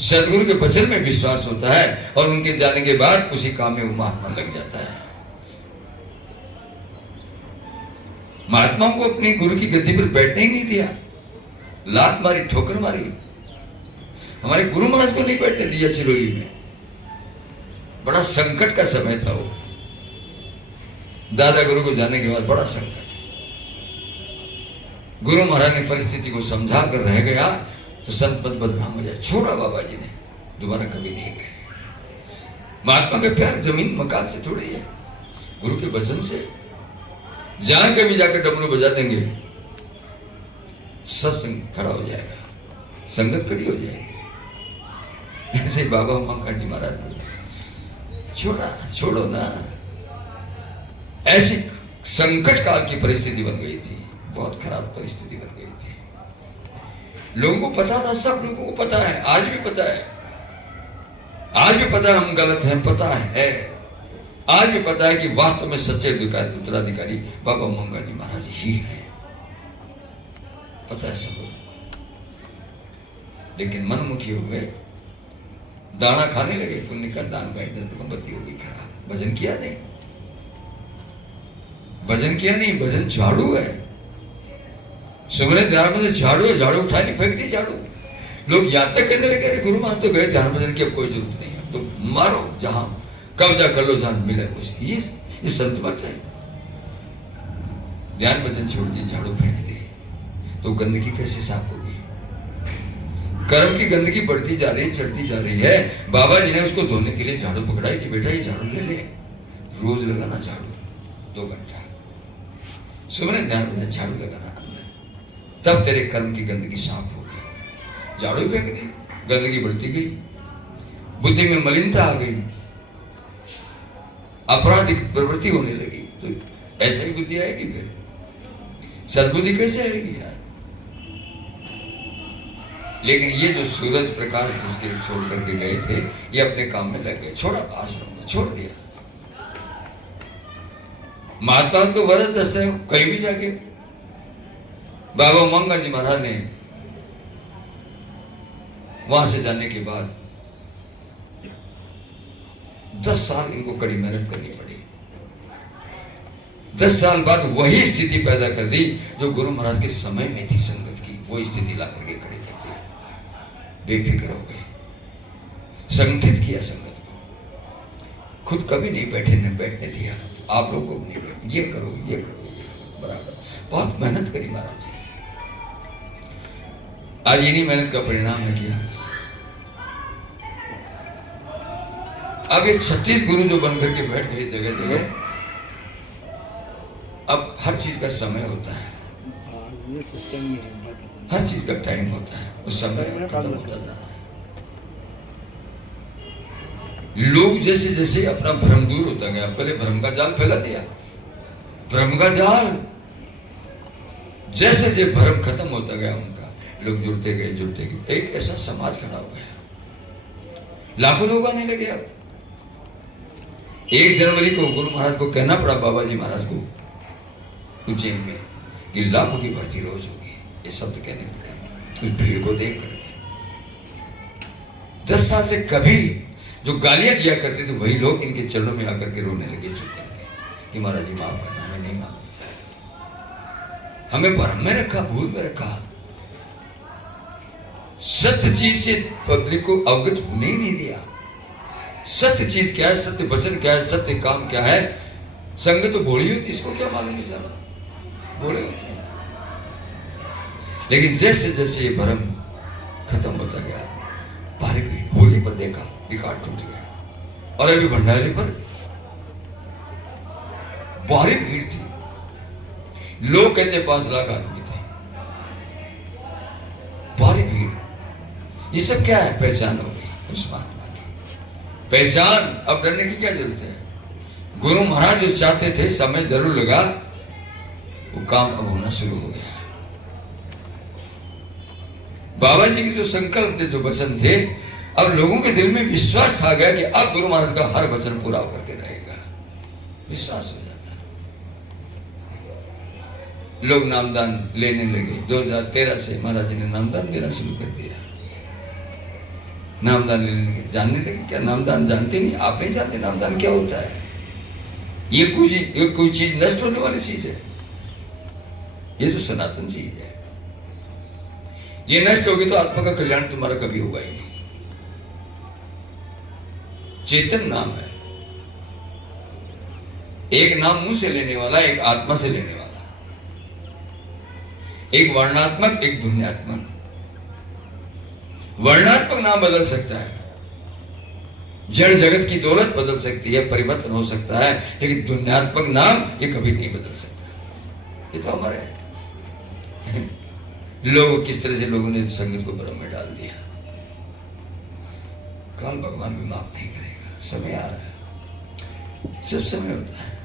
सतगुरु के वचन में विश्वास होता है और उनके जाने के बाद उसी काम में वो महात्मा लग जाता है। महात्माओं को अपनी गुरु की गद्दी पर बैठने ही नहीं दिया, लात मारी, ठोकर मारी। हमारे गुरु महाराज को नहीं बैठने दिया सिरोली में। बड़ा संकट का समय था वो। दादा गुरु को जाने के बाद बड़ा संकट। गुरु महाराज ने परिस्थिति को समझा कर रह गया तो संत पद बदनाम हो जाए। छोड़ा बाबा जी ने, दोबारा कभी नहीं गए। महात्मा का प्यार जमीन मकान से थोड़ी है, गुरु के वचन से। जहां कभी जाकर डमरू बजा देंगे, सत्संग खड़ा हो जाएगा, संगत खड़ी हो जाएगी। ऐसे बाबा मंका जी महाराज बोले, छोड़ो ना। ऐसी संकट काल की परिस्थिति बन गई थी, बहुत खराब परिस्थिति बन गई थी। लोगों को पता था, सब लोगों को पता है, आज भी पता है, आज भी पता है हम गलत हैं, पता है। आज भी पता है कि वास्तव में सच्चे उत्तराधिकारी बाबा मंगा जी महाराज ही है, पता है सब लोगों को। लेकिन मनमुखी हो गए, दाना खाने लगे, पुण्य का दान का, इधर तो बत्ती हो गई खराब। भजन किया नहीं, भजन किया नहीं। भजन झाड़ू है, सुबह ध्यान में झाड़ू है, झाड़ू उठा नहीं, फेंक दी झाड़ू। लोग याद तक कहने लगे, अरे गुरु महाराज तो गए ध्यान भजन की, अब कोई जरूरत नहीं है, तो मारो जहां कब्जा कर लो, जहां मिले कुछ। ये संत मत है। ध्यान भजन छोड़ दी, झाड़ू फेंक दी, तो गंदगी कैसे साफ होगी? कर्म की गंदगी बढ़ती जा रही, चढ़ती जा रही है। बाबा जी ने उसको धोने के लिए झाड़ू पकड़ाई थी, बेटा ये झाड़ू ले ले, रोज लगाना झाड़ू 2 घंटा, सुबह ध्यान भजन झाड़ू लगाना अंदर, तब तेरे कर्म की गंदगी साफ होगी। झाड़ू फेंक दी, गंदगी बढ़ती गई, बुद्धि में मलिनता आ गई, आपराधिक प्रवृत्ति होने लगी। तो ऐसे ही बुद्धि आएगी, फिर सद्बुद्धि कैसे आएगी यार? लेकिन ये जो सूरज प्रकाश जिसके छोड़ करके गए थे, ये अपने काम में लग गए, छोड़ा, आश्रम में छोड़ दिया। महात्मा को वरद दस्ते हो कहीं भी जाके। बाबा मंगा जी महाराज ने वहां से जाने के बाद 10 साल इनको कड़ी मेहनत करनी पड़ी। 10 साल बाद वही स्थिति पैदा कर दी जो गुरु महाराज के समय में थी संगत की, वही स्थिति ला करके खड़ी कर दी। बेफिक्र हो गए, संगठित किया संगत को, खुद कभी नहीं बैठे, न बैठने दिया। आप लोगों को भी नहीं बैठे, ये करो ये करो ये करो, बराबर बहुत मेहनत करी महाराज जी। आज इन्हीं मेहनत का परिणाम है किया। अब ये 36 गुरु जो बनकर के बैठ गए जगह जगह, अब हर चीज का समय होता है, हर चीज का टाइम होता है, उस समय खत्म होता जा रहा है। लोग जैसे जैसे अपना भ्रम दूर होता गया, पहले भ्रम का जाल फैला दिया, भ्रम का जाल, जैसे जैसे भ्रम खत्म होता गया उनका, लोग जुड़ते गए, एक ऐसा समाज खड़ा हो गया, लाखों लोग आने लगे। अब 1 जनवरी को गुरु महाराज को कहना पड़ा, बाबा जी महाराज को उज्जैन में, कि लाखों की भर्ती रोज होगी, ये शब्द कहने पड़े उस भीड़ को देख करके। 10 साल से कभी जो गालियां दिया करते थे वही लोग इनके चरणों में आकर के रोने लगे, चुप करके, कि महाराज जी माफ करना, हमें नहीं माफ, हमें भ्रम में रखा, भूल में रखा, सत्य चीज से पब्लिक को अवगत होने ही नहीं दिया। सत्य चीज क्या है, सत्य वचन क्या है, सत्य काम क्या है। संगत तो भोली होती, इसको क्या मालूम है सारा, भोले होते हैं। लेकिन जैसे जैसे ये भ्रम खत्म होता गया, भारी भीड़, होली पर देखा रिकॉर्ड टूट गया, और अभी भंडारे पर भारी भीड़ थी। लोग कहते 5 लाख आदमी थे, भारी भीड़। ये सब क्या है? पहचान हो गई उस महात्मा की, पहचान। अब डरने की क्या जरूरत है? गुरु महाराज जो चाहते थे, समय जरूर लगा, वो काम अब होना शुरू हो गया। बाबा जी के जो संकल्प थे, जो वचन थे, अब लोगों के दिल में विश्वास छा गया कि अब गुरु महाराज का हर वचन पूरा होकर रहेगा। विश्वास हो जाता। लोग नामदान लेने लगे। 2013 से महाराज जी ने नामदान देना शुरू कर दिया। नामदान लेने लगे, जानने लगे। क्या नामदान जानते नहीं? आप नहीं जानते नामदान क्या होता है? ये कोई चीज नष्ट होने वाली चीज है। ये जो सनातन चीज है, ये नष्ट होगी तो आत्मा का कल्याण तुम्हारा कभी होगा ही नहीं। चेतन नाम है। एक नाम मुंह से लेने वाला, एक आत्मा से लेने वाला, एक वर्णात्मक, एक ध्वन्यात्मक। वर्णात्मक नाम बदल सकता है, जड़ जगत की दौलत बदल सकती है, परिवर्तन हो सकता है, लेकिन ध्वन्यात्मक नाम ये कभी नहीं बदल सकता। ये तो हमारे है। लोग किस तरह से लोगों ने संगत को भ्रम में डाल दिया। कल भगवान भी माफ नहीं करेगा। समय आ रहा है, सब समय होता है।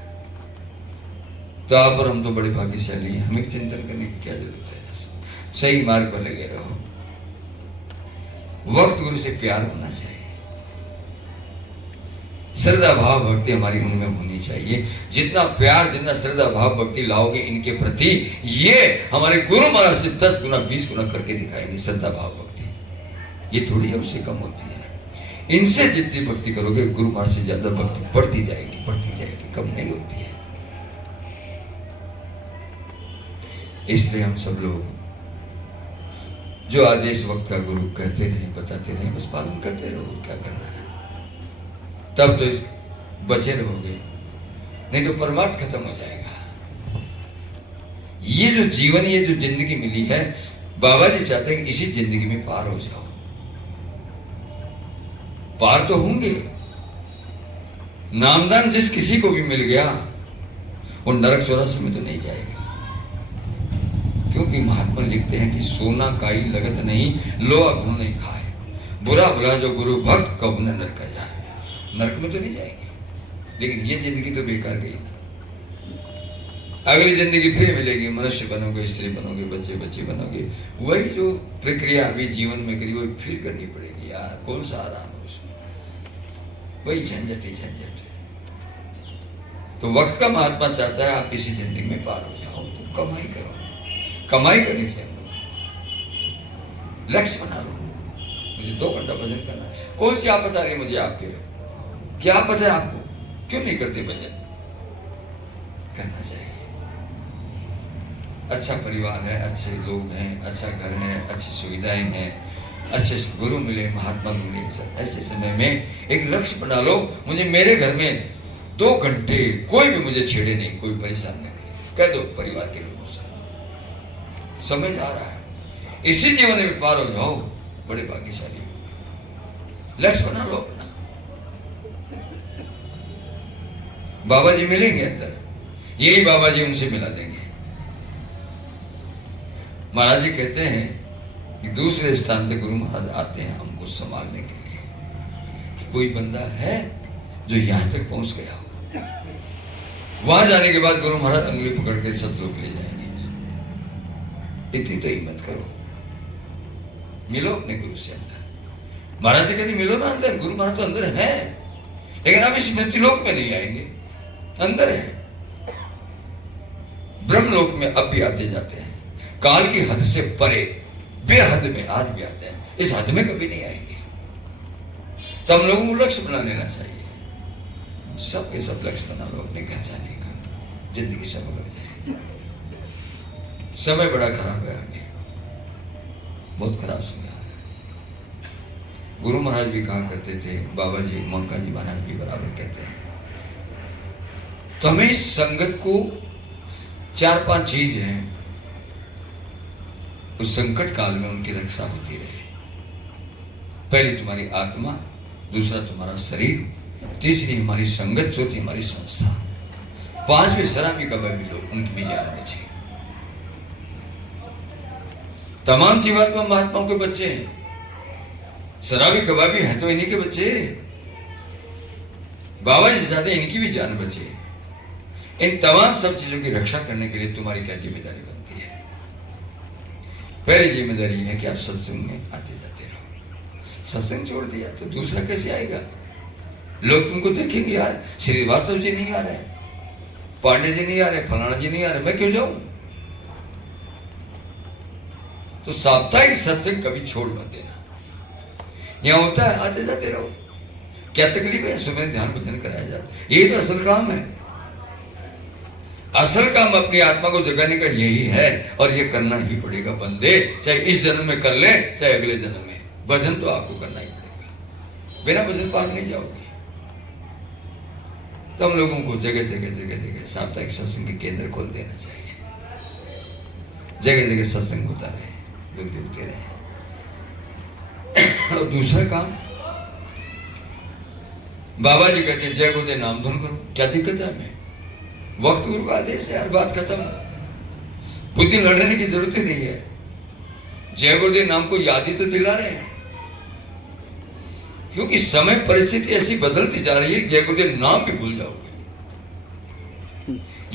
तो आप और हम तो बड़े भाग्यशाली हैं। हमें चिंतन करने की क्या जरूरत है? सही मार्ग पर लगे रहो। वक्त गुरु से प्यार होना चाहिए। श्रद्धा भाव भक्ति हमारी उनमें होनी चाहिए। जितना प्यार, जितना श्रद्धा भाव भक्ति लाओगे इनके प्रति, ये हमारे गुरु महाराज से 10 गुना 20 गुना करके दिखाएंगे। श्रद्धा भाव भक्ति ये थोड़ी है, उससे कम होती है। इनसे जितनी भक्ति करोगे, गुरु महाराज से ज्यादा भक्ति बढ़ती जाएगी, कम नहीं होती है। इसलिए हम सब लोग जो आदेश वक्त का गुरु कहते रहे, बताते रहे, बस पालन करते रहो। क्या करना है? तब तो इस बचे रहोगे, नहीं तो परमार्थ खत्म हो जाएगा। ये जो जीवन, ये जो जिंदगी मिली है, बाबा जी चाहते हैं कि इसी जिंदगी में पार हो जाओ। पार तो होंगे। नामदान जिस किसी को भी मिल गया, वो नरक 84 में तो नहीं जाएगा। क्योंकि महात्मा लिखते हैं कि सोना काई लगत नहीं, लोहा गुण नहीं खाए, बुरा भला जो गुरु भक्त कब न नरक जाए। नरक में तो नहीं जाएंगे, लेकिन ये जिंदगी तो बेकार गई ना। अगली जिंदगी फिर मिलेगी, मनुष्य बनोगे, स्त्री बनोगे, बच्चे बनोगे। वही जो प्रक्रिया अभी जीवन में करी, वही फिर करनी पड़ेगी यार। कौन सा आराम है उसमें? वही झंझट ही झंझट है। तो वक्त का महात्मा चाहता है आप इसी जिंदगी में पार हो जाओ। तो कमाई करो, कमाई करनी चाहिए। लक्ष्य बना लो, मुझे 2 घंटा भजन करना। कौन सी आपत आ रही है मुझे आपके? क्या पता है आपको? क्यों नहीं करते भजन? करना चाहिए। अच्छा परिवार है, अच्छे लोग हैं, अच्छा घर है, अच्छी सुविधाएं हैं, अच्छे गुरु मिले, महात्मा मिले। ऐसे समय में एक लक्ष्य बना लो, मुझे मेरे घर में 2 घंटे कोई भी मुझे छेड़े नहीं, कोई परेशान नहीं करे। कह दो परिवार के लोगों से, समय जा रहा है, इसी जीवन में पार हो जाओ, बड़े भाग्यशाली हो। लक्ष्य बना लो अपना। बाबा जी मिलेंगे अंदर, यही बाबा जी उनसे मिला देंगे। महाराज जी कहते हैं कि दूसरे स्थान से गुरु महाराज आते हैं हमको संभालने के लिए, कि कोई बंदा है जो यहां तक पहुंच गया हो। वहां जाने के बाद गुरु महाराज अंगुली पकड़ के सतलोक ले जाएंगे। इतनी तो हिम्मत करो, मिलो अपने गुरु से अंदर। महाराज जी कहते मिलो ना अंदर। गुरु महाराज तो अंदर है, लेकिन आप इस मृत्युलोक में नहीं आएंगे, अंदर है। ब्रह्मलोक में अब भी आते जाते हैं, काल की हद से परे बेहद में आज भी आते हैं, इस हद में कभी नहीं आएंगे। तो हम लोगों को लक्ष्य बना लेना चाहिए। सबके सब लक्ष्य बना लो अपने घर जाने का, जिंदगी सफल हो जाए। समय बड़ा खराब है आगे, बहुत खराब समय है। गुरु महाराज भी कहा करते थे, बाबा जी मंका जी महाराज भी बराबर कहते हैं। तो हमें इस संगत को 4-5 चीज हैं, उस संकट काल में उनकी रक्षा होती रहे। पहली तुम्हारी आत्मा, दूसरा तुम्हारा शरीर, तीसरी हमारी संगत, चौथी हमारी संस्था, 5वें शराबी कबाबी लोग, उनकी भी जान बचे। तमाम जीवात्मा महात्माओं के बच्चे हैं। शराबी कबाबी हैं तो इन्हीं के बच्चे। बाबा जी चाहते हैं इनकी भी जान बचे। इन तमाम सब चीजों की रक्षा करने के लिए तुम्हारी क्या जिम्मेदारी बनती है? पहली जिम्मेदारी है कि आप सत्संग में आते जाते रहो। सत्संग छोड़ दिया तो दूसरा कैसे आएगा? लोग तुमको देखेंगे, यार श्रीवास्तव जी नहीं आ रहे, पांडे जी नहीं आ रहे, फलाना जी नहीं आ रहे, मैं क्यों जाऊं? तो साप्ताहिक सत्संग कभी छोड़ मत देना। यहां होता है, आते जाते रहो। क्या तकलीफ है? सुबह ध्यान भजन कराया जाता है, यही तो असल काम है। असल काम अपनी आत्मा को जगाने का यही है, और ये करना ही पड़ेगा बंदे, चाहे इस जन्म में कर ले चाहे अगले जन्म में। भजन तो आपको करना ही पड़ेगा, बिना भजन पार नहीं जाओगे। तो हम लोगों को जगह जगह जगह जगह साप्ताहिक सत्संग के केंद्र खोल देना चाहिए। जगह जगह सत्संग होता रहे, लोग जुड़ते रहे। और दूसरा काम, बाबा जी कहते हैं जय गुरुदेव नाम धुन करो। क्या दिक्कत है हमें? वक्त गुरु का आदेश है, हर बात खत्म। बुद्धि लड़ने की जरूरत ही नहीं है। जय गुरुदेव नाम को याद ही तो दिला रहे हैं, क्योंकि समय परिस्थिति ऐसी बदलती जा रही है, जय गुरुदेव नाम भी भूल जाओगे।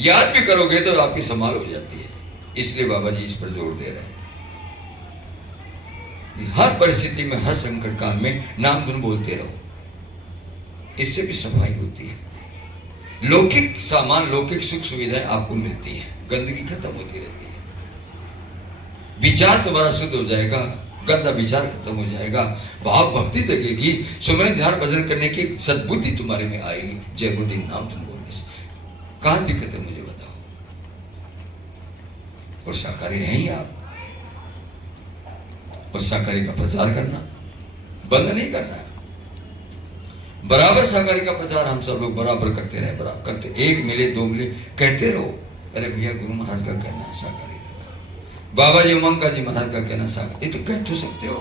याद भी करोगे तो आपकी संभाल हो जाती है। इसलिए बाबा जी इस पर जोर दे रहे हैं। हर परिस्थिति में, हर संकट काल में नाम धुन बोलते रहो, इससे भी सफाई होती है। लौकिक सामान, लौकिक सुख सुविधाएं आपको मिलती हैं, गंदगी खत्म होती रहती है। विचार तुम्हारा शुद्ध हो जाएगा, गंदा विचार खत्म हो जाएगा, भाव भक्ति जगेगी, सुमरन ध्यान भजन करने की सद्बुद्धि तुम्हारे में आएगी जय गुरुदेव नाम धुन बोलने से। कहां दिक्कत है मुझे बताओ? और शाकाहारी हैं ही आप, और शाकाहारी का प्रचार करना बंद नहीं करना है। बराबर शाकाहारी का प्रचार हम सब लोग बराबर करते रहे, बराबर करते, एक मिले दो मिले कहते रहो। अरे भैया गुरु महाराज का कहना है शाकाहारी, बाबा जी उमंका जी महाराज का कहना शाकाहारी, ये तो कह तो सकते हो।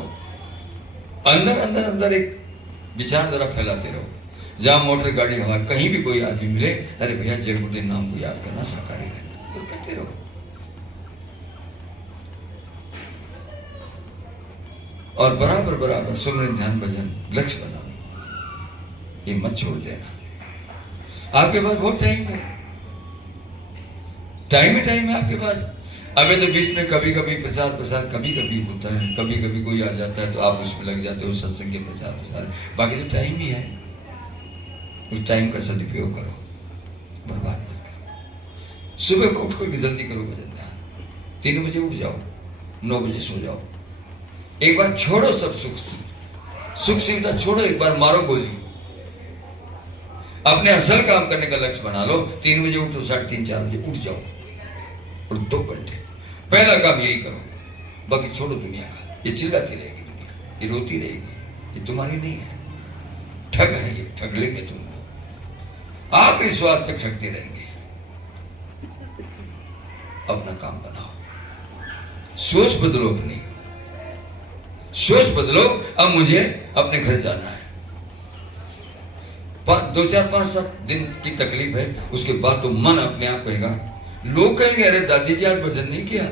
अंदर अंदर अंदर एक विचारधारा फैलाते रहो। जहां मोटर गाड़ी हवा कहीं भी कोई आदमी मिले, अरे भैया जय गुरुदेव नाम को याद करना, शाकाहारी रहना, तो कहते रहो। और बराबर बराबर सुमरन ध्यान भजन लक्ष्य बनाओ, ये मत छोड़ देना। आपके पास बहुत टाइम है, टाइम ही टाइम है आपके पास। अबे तो बीच में कभी कभी प्रचार प्रसार कभी कभी होता है, कभी कभी कोई आ जाता है तो आप उसमें लग जाते हो, सत्संग के प्रचार प्रसार। बाकी तो टाइम भी है, उस टाइम का सदुपयोग करो, बर्बाद मत करो। सुबह उठ करके जल्दी करो भजन ध्यान, 3 बजे उठ जाओ, 9 बजे सो जाओ। एक बार छोड़ो सब सुख सुविधा छोड़ो, एक बार मारो गोली। अपने असल काम करने का लक्ष्य बना लो। 3 बजे उठो, 3:30 4 बजे उठ जाओ, और 2 घंटे पहला काम यही करो। बाकी छोड़ो दुनिया का, ये चिल्लाती रहेगी दुनिया, ये रोती रहेगी, ये तुम्हारी नहीं है। ठग है ये, ठग लेंगे तुमको, आखिरी श्वास तक ठगते रहेंगे। अपना काम बनाओ, सोच बदलो, अपनी सोच बदलो। अब मुझे अपने घर जाना है, 2 4 5 7 दिन की तकलीफ है, उसके बाद तो मन अपने आप कहेगा। लोग कहेंगे अरे दादी जी आज भजन नहीं किया,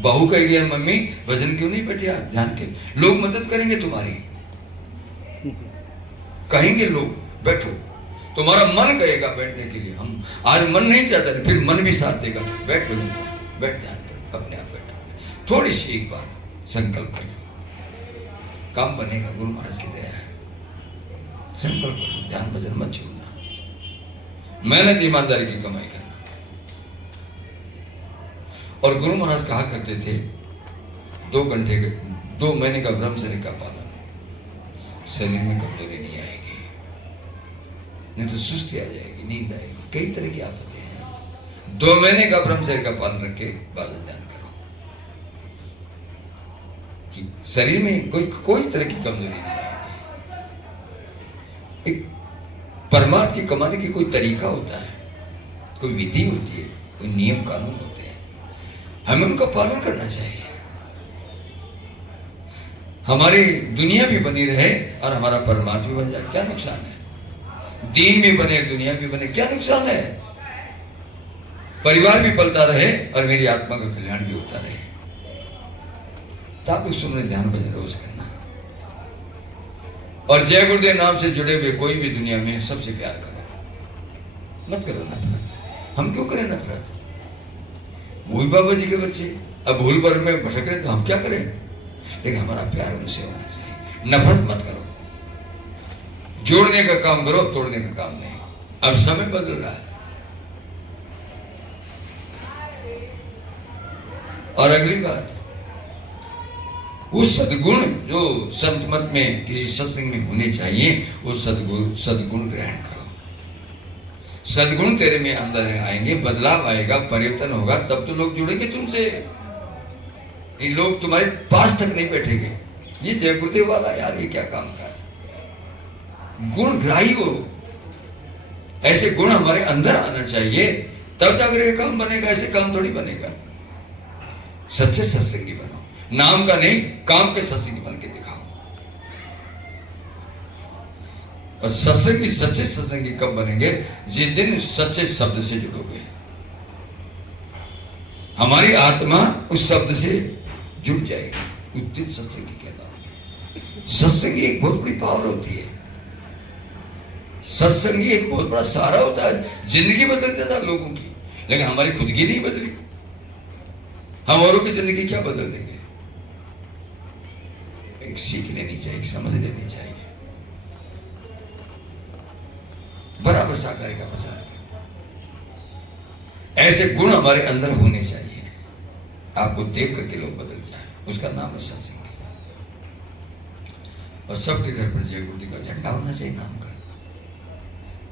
बहू कहेगी अरे मम्मी भजन क्यों नहीं बैठे आप ध्यान के। लोग मदद करेंगे तुम्हारी, कहेंगे लोग बैठो, तुम्हारा मन कहेगा बैठने के लिए। हम आज मन नहीं चाहता, फिर मन भी साथ देगा, बैठ भजन बैठ ध्यान करो, अपने आप बैठो। थोड़ी सी एक बार संकल्प करो, काम बनेगा, गुरु महाराज की दया है। संकल्प करो, ध्यान भजन मत छोड़ना, मेहनत ईमानदारी की कमाई करना। और गुरु महाराज कहा करते थे 2 महीने का ब्रह्मचर्य का पालन, शरीर में कमजोरी नहीं आएगी, नहीं तो सुस्ती आ जाएगी, नींद आएगी, कई तरह की आफतें हैं। 2 महीने का ब्रह्मचर्य का पालन रख के भजन ध्यान करो कि शरीर में कोई तरह की कमजोरी नहीं आएगी। एक परमार्थ की कमाने की कोई तरीका होता है, कोई विधि होती है, कोई नियम कानून होते हैं, हमें उनका पालन करना चाहिए। हमारी दुनिया भी बनी रहे और हमारा परमार्थ भी बन जाए, क्या नुकसान है? दीन भी बने, दुनिया भी बने, क्या नुकसान है? परिवार भी पलता रहे और मेरी आत्मा का कल्याण भी होता रहे। तो आप लोग सुमरन ध्यान भजन रोज करना, और जय गुरुदेव नाम से जुड़े हुए कोई भी दुनिया में सबसे प्यार करो, मत करो नफरत। हम क्यों करें नफरत? वही बाबा जी के बच्चे अब भूल भर में भटक रहे तो हम क्या करें? लेकिन हमारा प्यार उनसे होना चाहिए। नफरत मत करो, जोड़ने का काम करो, तोड़ने का काम नहीं। अब समय बदल रहा है। और अगली बात, वो सद्गुण जो संत मत में किसी सत्संग में होने चाहिए, वो सद्गुण ग्रहण करो। सद्गुण तेरे में अंदर आएंगे, बदलाव आएगा, परिवर्तन होगा, तब तो लोग जुड़ेंगे तुमसे। ये लोग तुम्हारे पास तक नहीं बैठेंगे, ये जय गुरुदेव वाला यार ये क्या काम कर, गुण ग्राही हो। ऐसे गुण हमारे अंदर आना चाहिए, तब जाकर ये काम बनेगा। ऐसे काम थोड़ी बनेगा। सच्चे सत्संगी बनो, नाम का नहीं काम के सत्संगी बन के दिखाओ। और सत्संगी सच्चे सत्संगी कब बनेंगे? जिस दिन सच्चे शब्द से जुड़ोगे। हमारी आत्मा उस शब्द से जुड़ जाएगी, उस दिन सत्संगी कहलाओगे। सत्संगी एक बहुत बड़ी पावर होती है। सत्संगी एक बहुत बड़ा सहारा होता है। जिंदगी बदल देता है लोगों की, लेकिन हमारी खुद की नहीं बदली। हम औरों की जिंदगी क्या बदल देंगे? एक सीख लेनी चाहिए, एक समझ लेनी चाहिए। बराबर साकारी का प्रचार। ऐसे गुण हमारे अंदर होने चाहिए, आपको देख करके लोग बदल जाए। उसका नाम है सत्संग। और सबके घर पर जय गुरुदेव का झंडा होना चाहिए, नाम का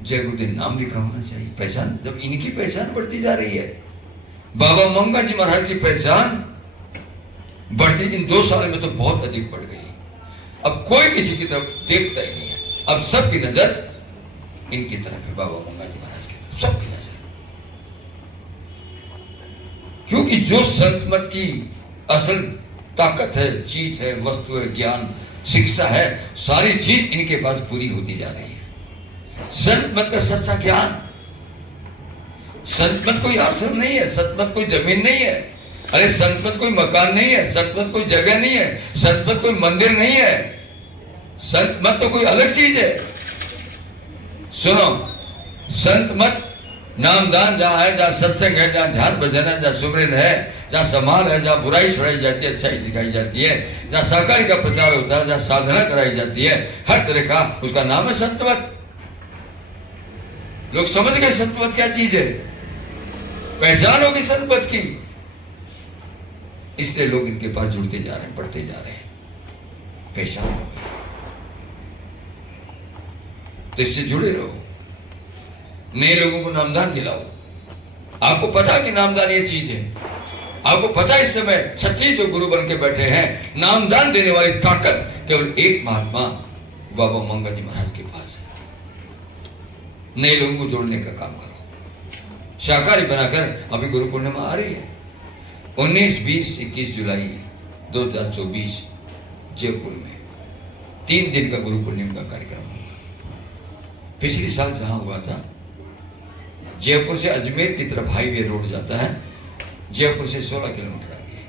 जय गुरुदेव नाम लिखा होना चाहिए। पहचान, जब इनकी पहचान बढ़ती जा रही है, बाबा मंगा जी महाराज की पहचान बढ़ती इन 2 साल में तो बहुत अधिक बढ़ गई। अब कोई किसी की तरफ देखता ही नहीं है, अब सबकी नजर इनकी तरफ है, बाबा मंगा जी महाराज की तरफ सबकी नजर। क्योंकि जो संत मत की असल ताकत है, चीज है, वस्तु है, ज्ञान, शिक्षा है, सारी चीज इनके पास पूरी होती जा रही है। संत मत का सच्चा ज्ञान। संत मत कोई आश्रम नहीं है, संत मत कोई जमीन नहीं है, अरे संत मत कोई मकान नहीं है, संत मत कोई जगह नहीं है, संत मत कोई मंदिर नहीं है। संत मत तो कोई अलग चीज है। सुनो, संत मत नामदान जहां है, जहां सत्संग है, जहां ध्यान भजन है, जहां सुमरन है, जहां समाल है, जहां बुराई छुड़ाई जाती है, अच्छाई दिखाई जाती है, जहां सहकारी का प्रचार होता है, जहां साधना कराई जाती है, हर तरह का, उसका नाम है संतमत। लोग समझ गए संतमत क्या चीज है, पहचान होगी संतमत की, इसलिए लोग इनके पास जुड़ते जा रहे हैं, बढ़ते जा रहे हैं, पहचान हो गई। तो इससे जुड़े रहो, नए लोगों को नामदान दिलाओ। आपको पता कि नामदान ये चीज है, आपको पता इस समय 36 जो गुरु बन के बैठे हैं, नामदान देने वाली ताकत केवल एक महात्मा बाबा मंगा जी महाराज के पास है। नए लोगों को जोड़ने का काम करो, शाकाहारी बनाकर। अभी गुरु पूर्णिमा आ रही है, 19, 20, 21 जुलाई 2024 जयपुर में 3 दिन का गुरु पूर्णिमा का कार्यक्रम होगा। पिछले साल जहां हुआ था, जयपुर से अजमेर की तरफ हाईवे रोड जाता है, जयपुर से 16 किलोमीटर आगे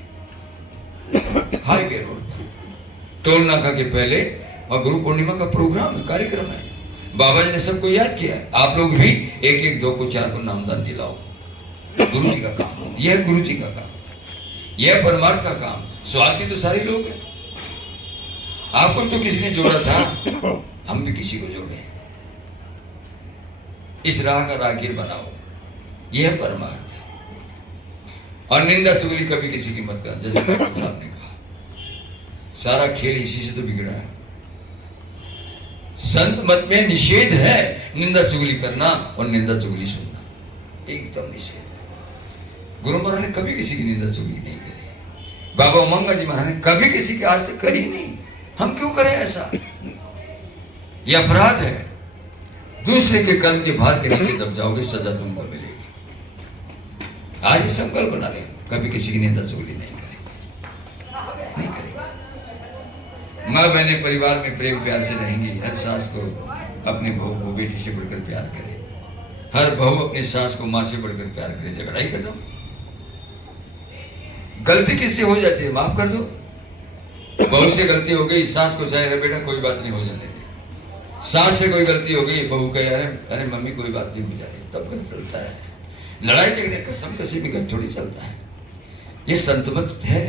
हाईवे रोड पर टोल नाका के पहले, और गुरु पूर्णिमा का प्रोग्राम है, कार्यक्रम है। बाबा जी ने सबको याद किया, आप लोग भी 1, 2 को 4 को नामदान दिलाओ। गुरु जी का काम, यह है गुरु जी का काम, यह परमार्थ का काम। स्वार्थी तो सारे लोग हैं, आपको तो किसी ने जोड़ा था, हम भी किसी को जोड़े। इस राह का राहगीर बनाओ, यह परमार्थ है। और निंदा चुगली कभी किसी की मत कर, जैसे डॉक्टर साहब ने कहा, सारा खेल इसी से तो बिगड़ा है। संत मत में निषेध है निंदा चुगली करना और निंदा चुगली सुनना, एकदम निषेध। गुरु महाराज ने कभी किसी की निंदा चुगली नहीं करी, बाबा मंगा जी महाराज ने कभी किसी की आज तक करी नहीं। हम क्यों करें ऐसा? यह अपराध है। दूसरे के कर्म के भार के नीचे दब जाओगे, सजा तुमको मिलेगी। आज ही संकल्प बना ले, कभी किसी की निंदा चुगली नहीं करेंगे, नहीं करेंगे। माँ बहने परिवार में प्रेम प्यार से रहेंगी। हर सास को अपने बहू को बेटी से बढ़कर प्यार करे, हर बहू अपनी सास को माँ से बढ़कर प्यार करे। झगड़ा ही कर दो, गलती किससे हो जाती है माफ कर दो। बहू से गलती हो गई, सास को चाहे बेटा कोई बात नहीं, हो जाने दे, सास से कोई गलती हो गई, बहू कहे अरे अरे मम्मी कोई बात नहीं हो जाएगी, तब घर चलता है। लड़ाई झगड़े कसम कसी भी घर थोड़ी चलता है। ये संतमत है,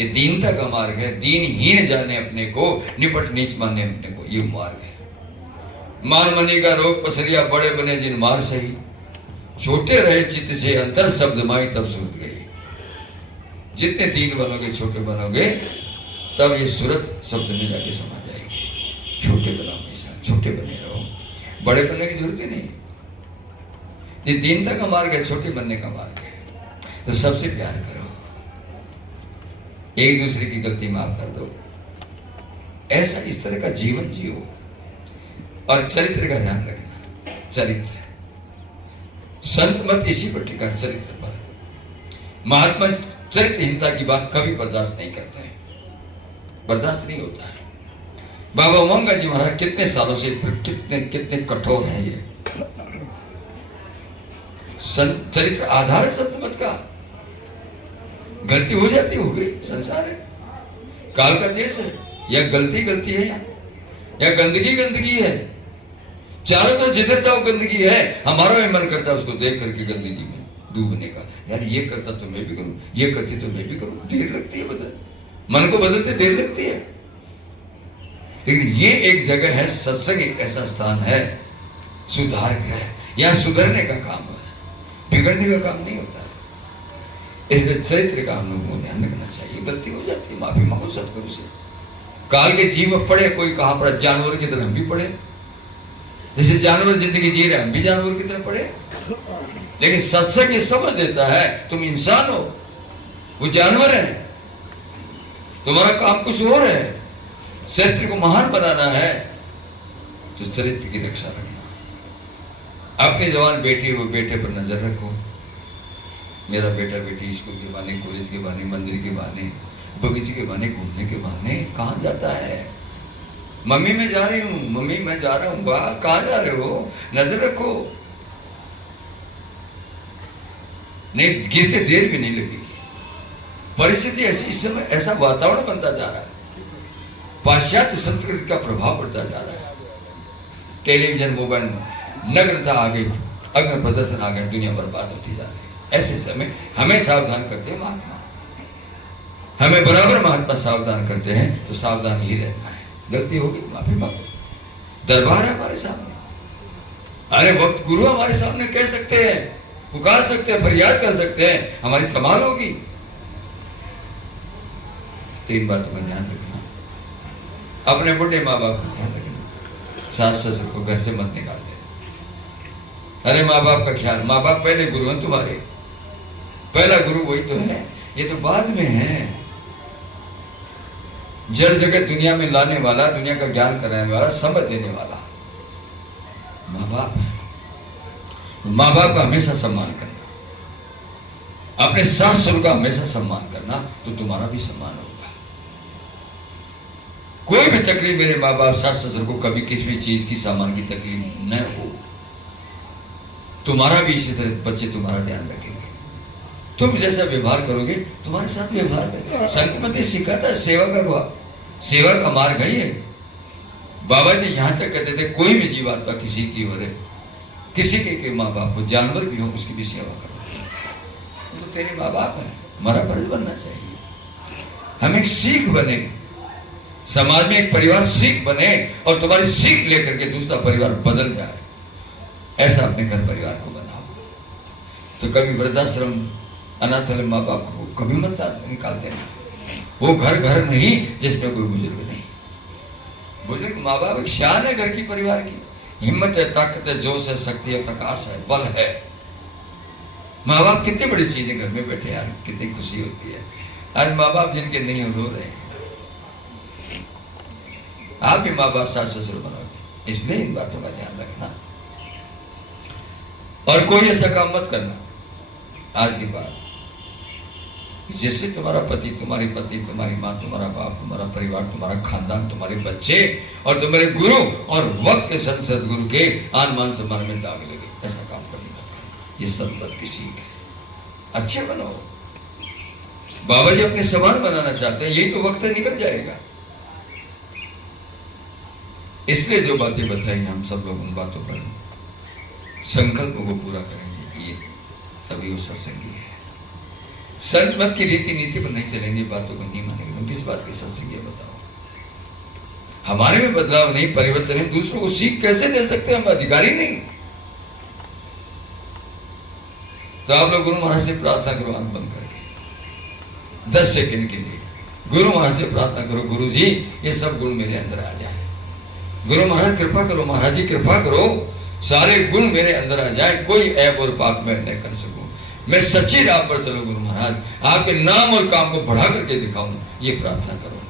ये दीनता का मार्ग है। दीनहीन जाने अपने को, निपट नीच माने अपने को, ये मार्ग है। मान मनी का रोग पसरिया, बड़े बने जिन मार सही, छोटे रहे चित्त से अंतर, शब्द माई तब सूरत गई। जितने दीन बनोगे, छोटे बनोगे, तब ये सूरत शब्द में जाके समा जाएगी। छोटे बनो, हमेशा छोटे बने रहो, बड़े बनने की जरूरत ही नहीं। ये दीनता का मार्ग है, छोटे बनने का मार्ग है। तो सबसे प्यार करो, एक दूसरे की गलती माफ कर दो, ऐसा इस तरह का जीवन जियो। और चरित्र का ध्यान रखना, चरित्र संत मत इसी पर टिका, चरित्र पर। महात्मा चरित्रहीनता की बात कभी बर्दाश्त नहीं करते हैं, बर्दाश्त नहीं होता है। बाबा उमंगा जी महाराज कितने सालों से कितने कितने कठोर हैं। ये चरित्र आधार है संत मत का। गलती हो जाती होगी, संसार है, काल का देश है, या गलती गलती है या गंदगी गंदगी है। चारों तरफ जिधर जाओ गंदगी है। हमारा भी मन करता है उसको देख करके गंदगी में डूबने का। यार ये करता तो मैं भी करूं, ये करती तो मैं भी करूं। देर लगती है बदल, मन को बदलते देर लगती है। लेकिन ये एक जगह है, सत्संग एक ऐसा स्थान है, सुधार गृह, यहाँ सुधरने का काम है, बिगड़ने का काम नहीं होता है। इसलिए चरित्र का हम लोगों को ध्यान रखना चाहिए। गलती हो जाती है, माफी मांगो सतगुरु से। काल के जीव पड़े, कोई कहां पड़ा, जानवर की तरह हम भी पड़े। जैसे जानवर जिंदगी जी रहे, हम भी जानवर की तरह पड़े। लेकिन सत्संग ये समझ देता है तुम इंसान हो, वो जानवर है, तुम्हारा काम कुछ और है। चरित्र को महान बनाना है तो चरित्र की रक्षा रखना। अपनी जवान बेटी वो बेटे पर नजर रखो। मेरा बेटा बेटी स्कूल के बहाने, कॉलेज के बहाने, मंदिर के बहाने, बगीचे के बहाने, घूमने के बहाने कहाँ जाता है। मम्मी मैं जा रही हूँ, मम्मी मैं जा रहा हूँ, वाह कहाँ जा रहे हो, नजर रखो। नहीं गिरते देर भी नहीं लगेगी। परिस्थिति ऐसी, इस समय ऐसा वातावरण बनता जा रहा है, पाश्चात्य संस्कृति का प्रभाव पड़ता जा रहा है। टेलीविजन, मोबाइल, नग्नता आ गई, अग्न प्रदर्शन आ गया, दुनिया बर्बाद होती जा रही है। ऐसे समय हमें सावधान करते हैं महात्मा, हमें बराबर महात्मा सावधान करते हैं, तो सावधान ही रहना है। गलती होगी माफी मांगो, दरबार है हमारे सामने, अरे वक्त गुरु हमारे सामने कह सकते हैं, पुकार सकते हैं, फरियाद कर सकते हैं, हमारी संभाल होगी। तीन बातों का ध्यान रखना, अपने बुढ़े माँ बाप का ध्यान रखना, सास ससुर को घर से मत निकाल दे। अरे माँ बाप का ख्याल, माँ बाप पहले गुरु हैं तुम्हारे, पहला गुरु वही तो है, ये तो बाद में है। जड़ जगत दुनिया में लाने वाला, दुनिया का ज्ञान कराने वाला, समझ देने वाला माँ बाप है। माँ बाप का हमेशा सम्मान करना, अपने सास ससुर का हमेशा सम्मान करना, तो तुम्हारा भी सम्मान होगा। कोई भी तकलीफ मेरे माँ बाप सास ससुर को कभी किसी भी चीज की सामान की तकलीफ न हो, तुम्हारा भी इसी तरह बच्चे तुम्हारा ध्यान रखेंगे। तुम जैसा व्यवहार करोगे तुम्हारे साथ व्यवहार करेंगे। संत मत सिखाता है सेवा का मार्ग है ये। बाबा जी यहाँ तक कहते थे कोई भी जीवात्मा किसी की हो रहे, किसी के माँ बाप हो, जानवर भी हो, उसकी भी सेवा करो। तो तेरे माँ बाप है, हमारा फर्ज बनना चाहिए। हम एक सीख बने, समाज में एक परिवार सीख बने, और तुम्हारी सीख लेकर के दूसरा परिवार बदल जाए, ऐसा अपने घर परिवार को बनाओ। तो कभी वृद्धाश्रम, अनाथालय माँ बाप को कभी मत निकाल देना। वो घर घर नहीं जिसमें कोई बुजुर्ग नहीं। बुजुर्ग माँ बाप एक शान है घर की, परिवार की। हिम्मत है, ताकत है, जोश है, शक्ति है, प्रकाश है, बल है। माँ बाप कितनी बड़ी चीज है, घर में बैठे यार कितनी खुशी होती है। आज माँ बाप जिनके नहीं रो रहे हैं, आप भी माँ बाप सास ससुर बनोगे, इसलिए इन बातों का ध्यान रखना। और कोई ऐसा काम मत करना आज के बाद जिससे तुम्हारा पति, तुम्हारी पत्नी, तुम्हारी माँ, तुम्हारा बाप, तुम्हारा परिवार, तुम्हारा खानदान, तुम्हारे बच्चे और तुम्हारे गुरु और वक्त के संसद गुरु के आन मान सम्मान में दाग लगे। ऐसा काम करने का ये संपत की सीख है। अच्छे बनो। बाबा जी अपने समान बनाना चाहते हैं, यही तो वक्त है, निकल जाएगा। इसलिए जो बातें बताई हम सब लोग उन बातों पर संकल्प को पूरा करेंगे, ये तभी वो सत्संगी है। संत मत की रीति नीति पर नहीं चलेंगे, बातों को नहीं मानेंगे, तो किस बात की सत्संगी है बताओ। हमारे में बदलाव नहीं, परिवर्तन है, दूसरों को सीख कैसे दे सकते हैं, हम अधिकारी नहीं। तो आप लोग गुरु महाराज से प्रार्थना करो, आंख बंद करके 10 सेकंड के लिए गुरु महाराज से प्रार्थना करो, गुरु जी ये सब गुण मेरे अंदर आ जाए। गुरु महाराज कृपा करो, महाराज जी कृपा करो, सारे गुण मेरे अंदर आ जाए, कोई ऐब और पाप मैं न कर सकूं, मैं सच्ची राह पर चलूं। गुरु महाराज आपके नाम और काम को बढ़ा करके दिखाऊं, ये प्रार्थना करो।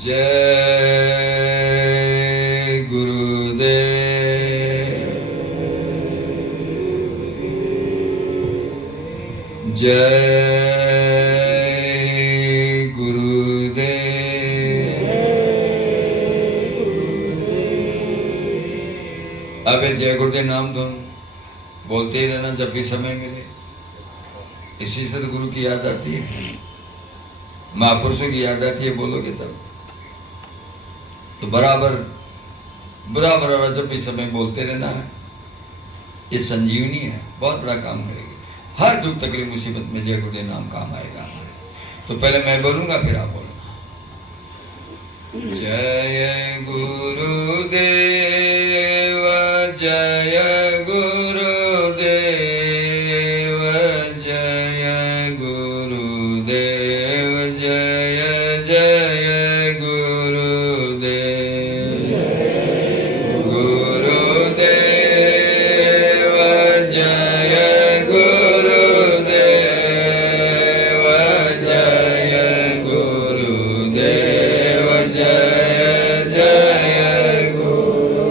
जय गुरुदेव, जय गुरुदेव। अबे जय गुरुदेव नाम धुन बोलते ही रहना जब भी समय मिले। इसी से तो गुरु की याद आती है, महापुरुषों की याद आती है, बोलोगे तब तो बराबर बराबर जब भी समय बोलते रहना है। ये संजीवनी है, बहुत बड़ा काम करेगी। हर दुख तकलीफ मुसीबत में जय गुरुदेव नाम काम आएगा हमारे। तो पहले मैं बोलूंगा फिर आप बोलना। जय गुरुदेव, जय गुरुदेव, जय गुरुदेव, जय जय गुरुदेव। गुरुदेव जय गुरुदेव, जय गुरुदेव, जय जय गुरुदेव।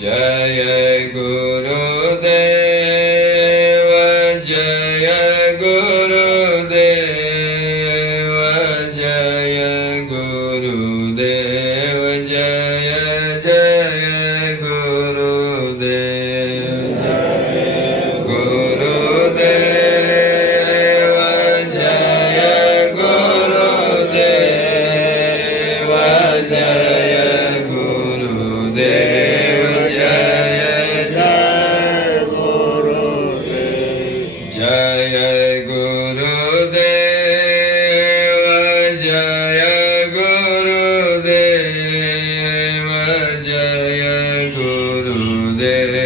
जय गुरुदेव, जय गुरुदेव, जय गुरुदेव, जय जय गुरुदेव। गुरुदेव जय गुरुदेव, जय गुरुदेव, जय जय गुरुदेव। जय गुरुदेव, जय गुरुदेव, जय गुरुदेव,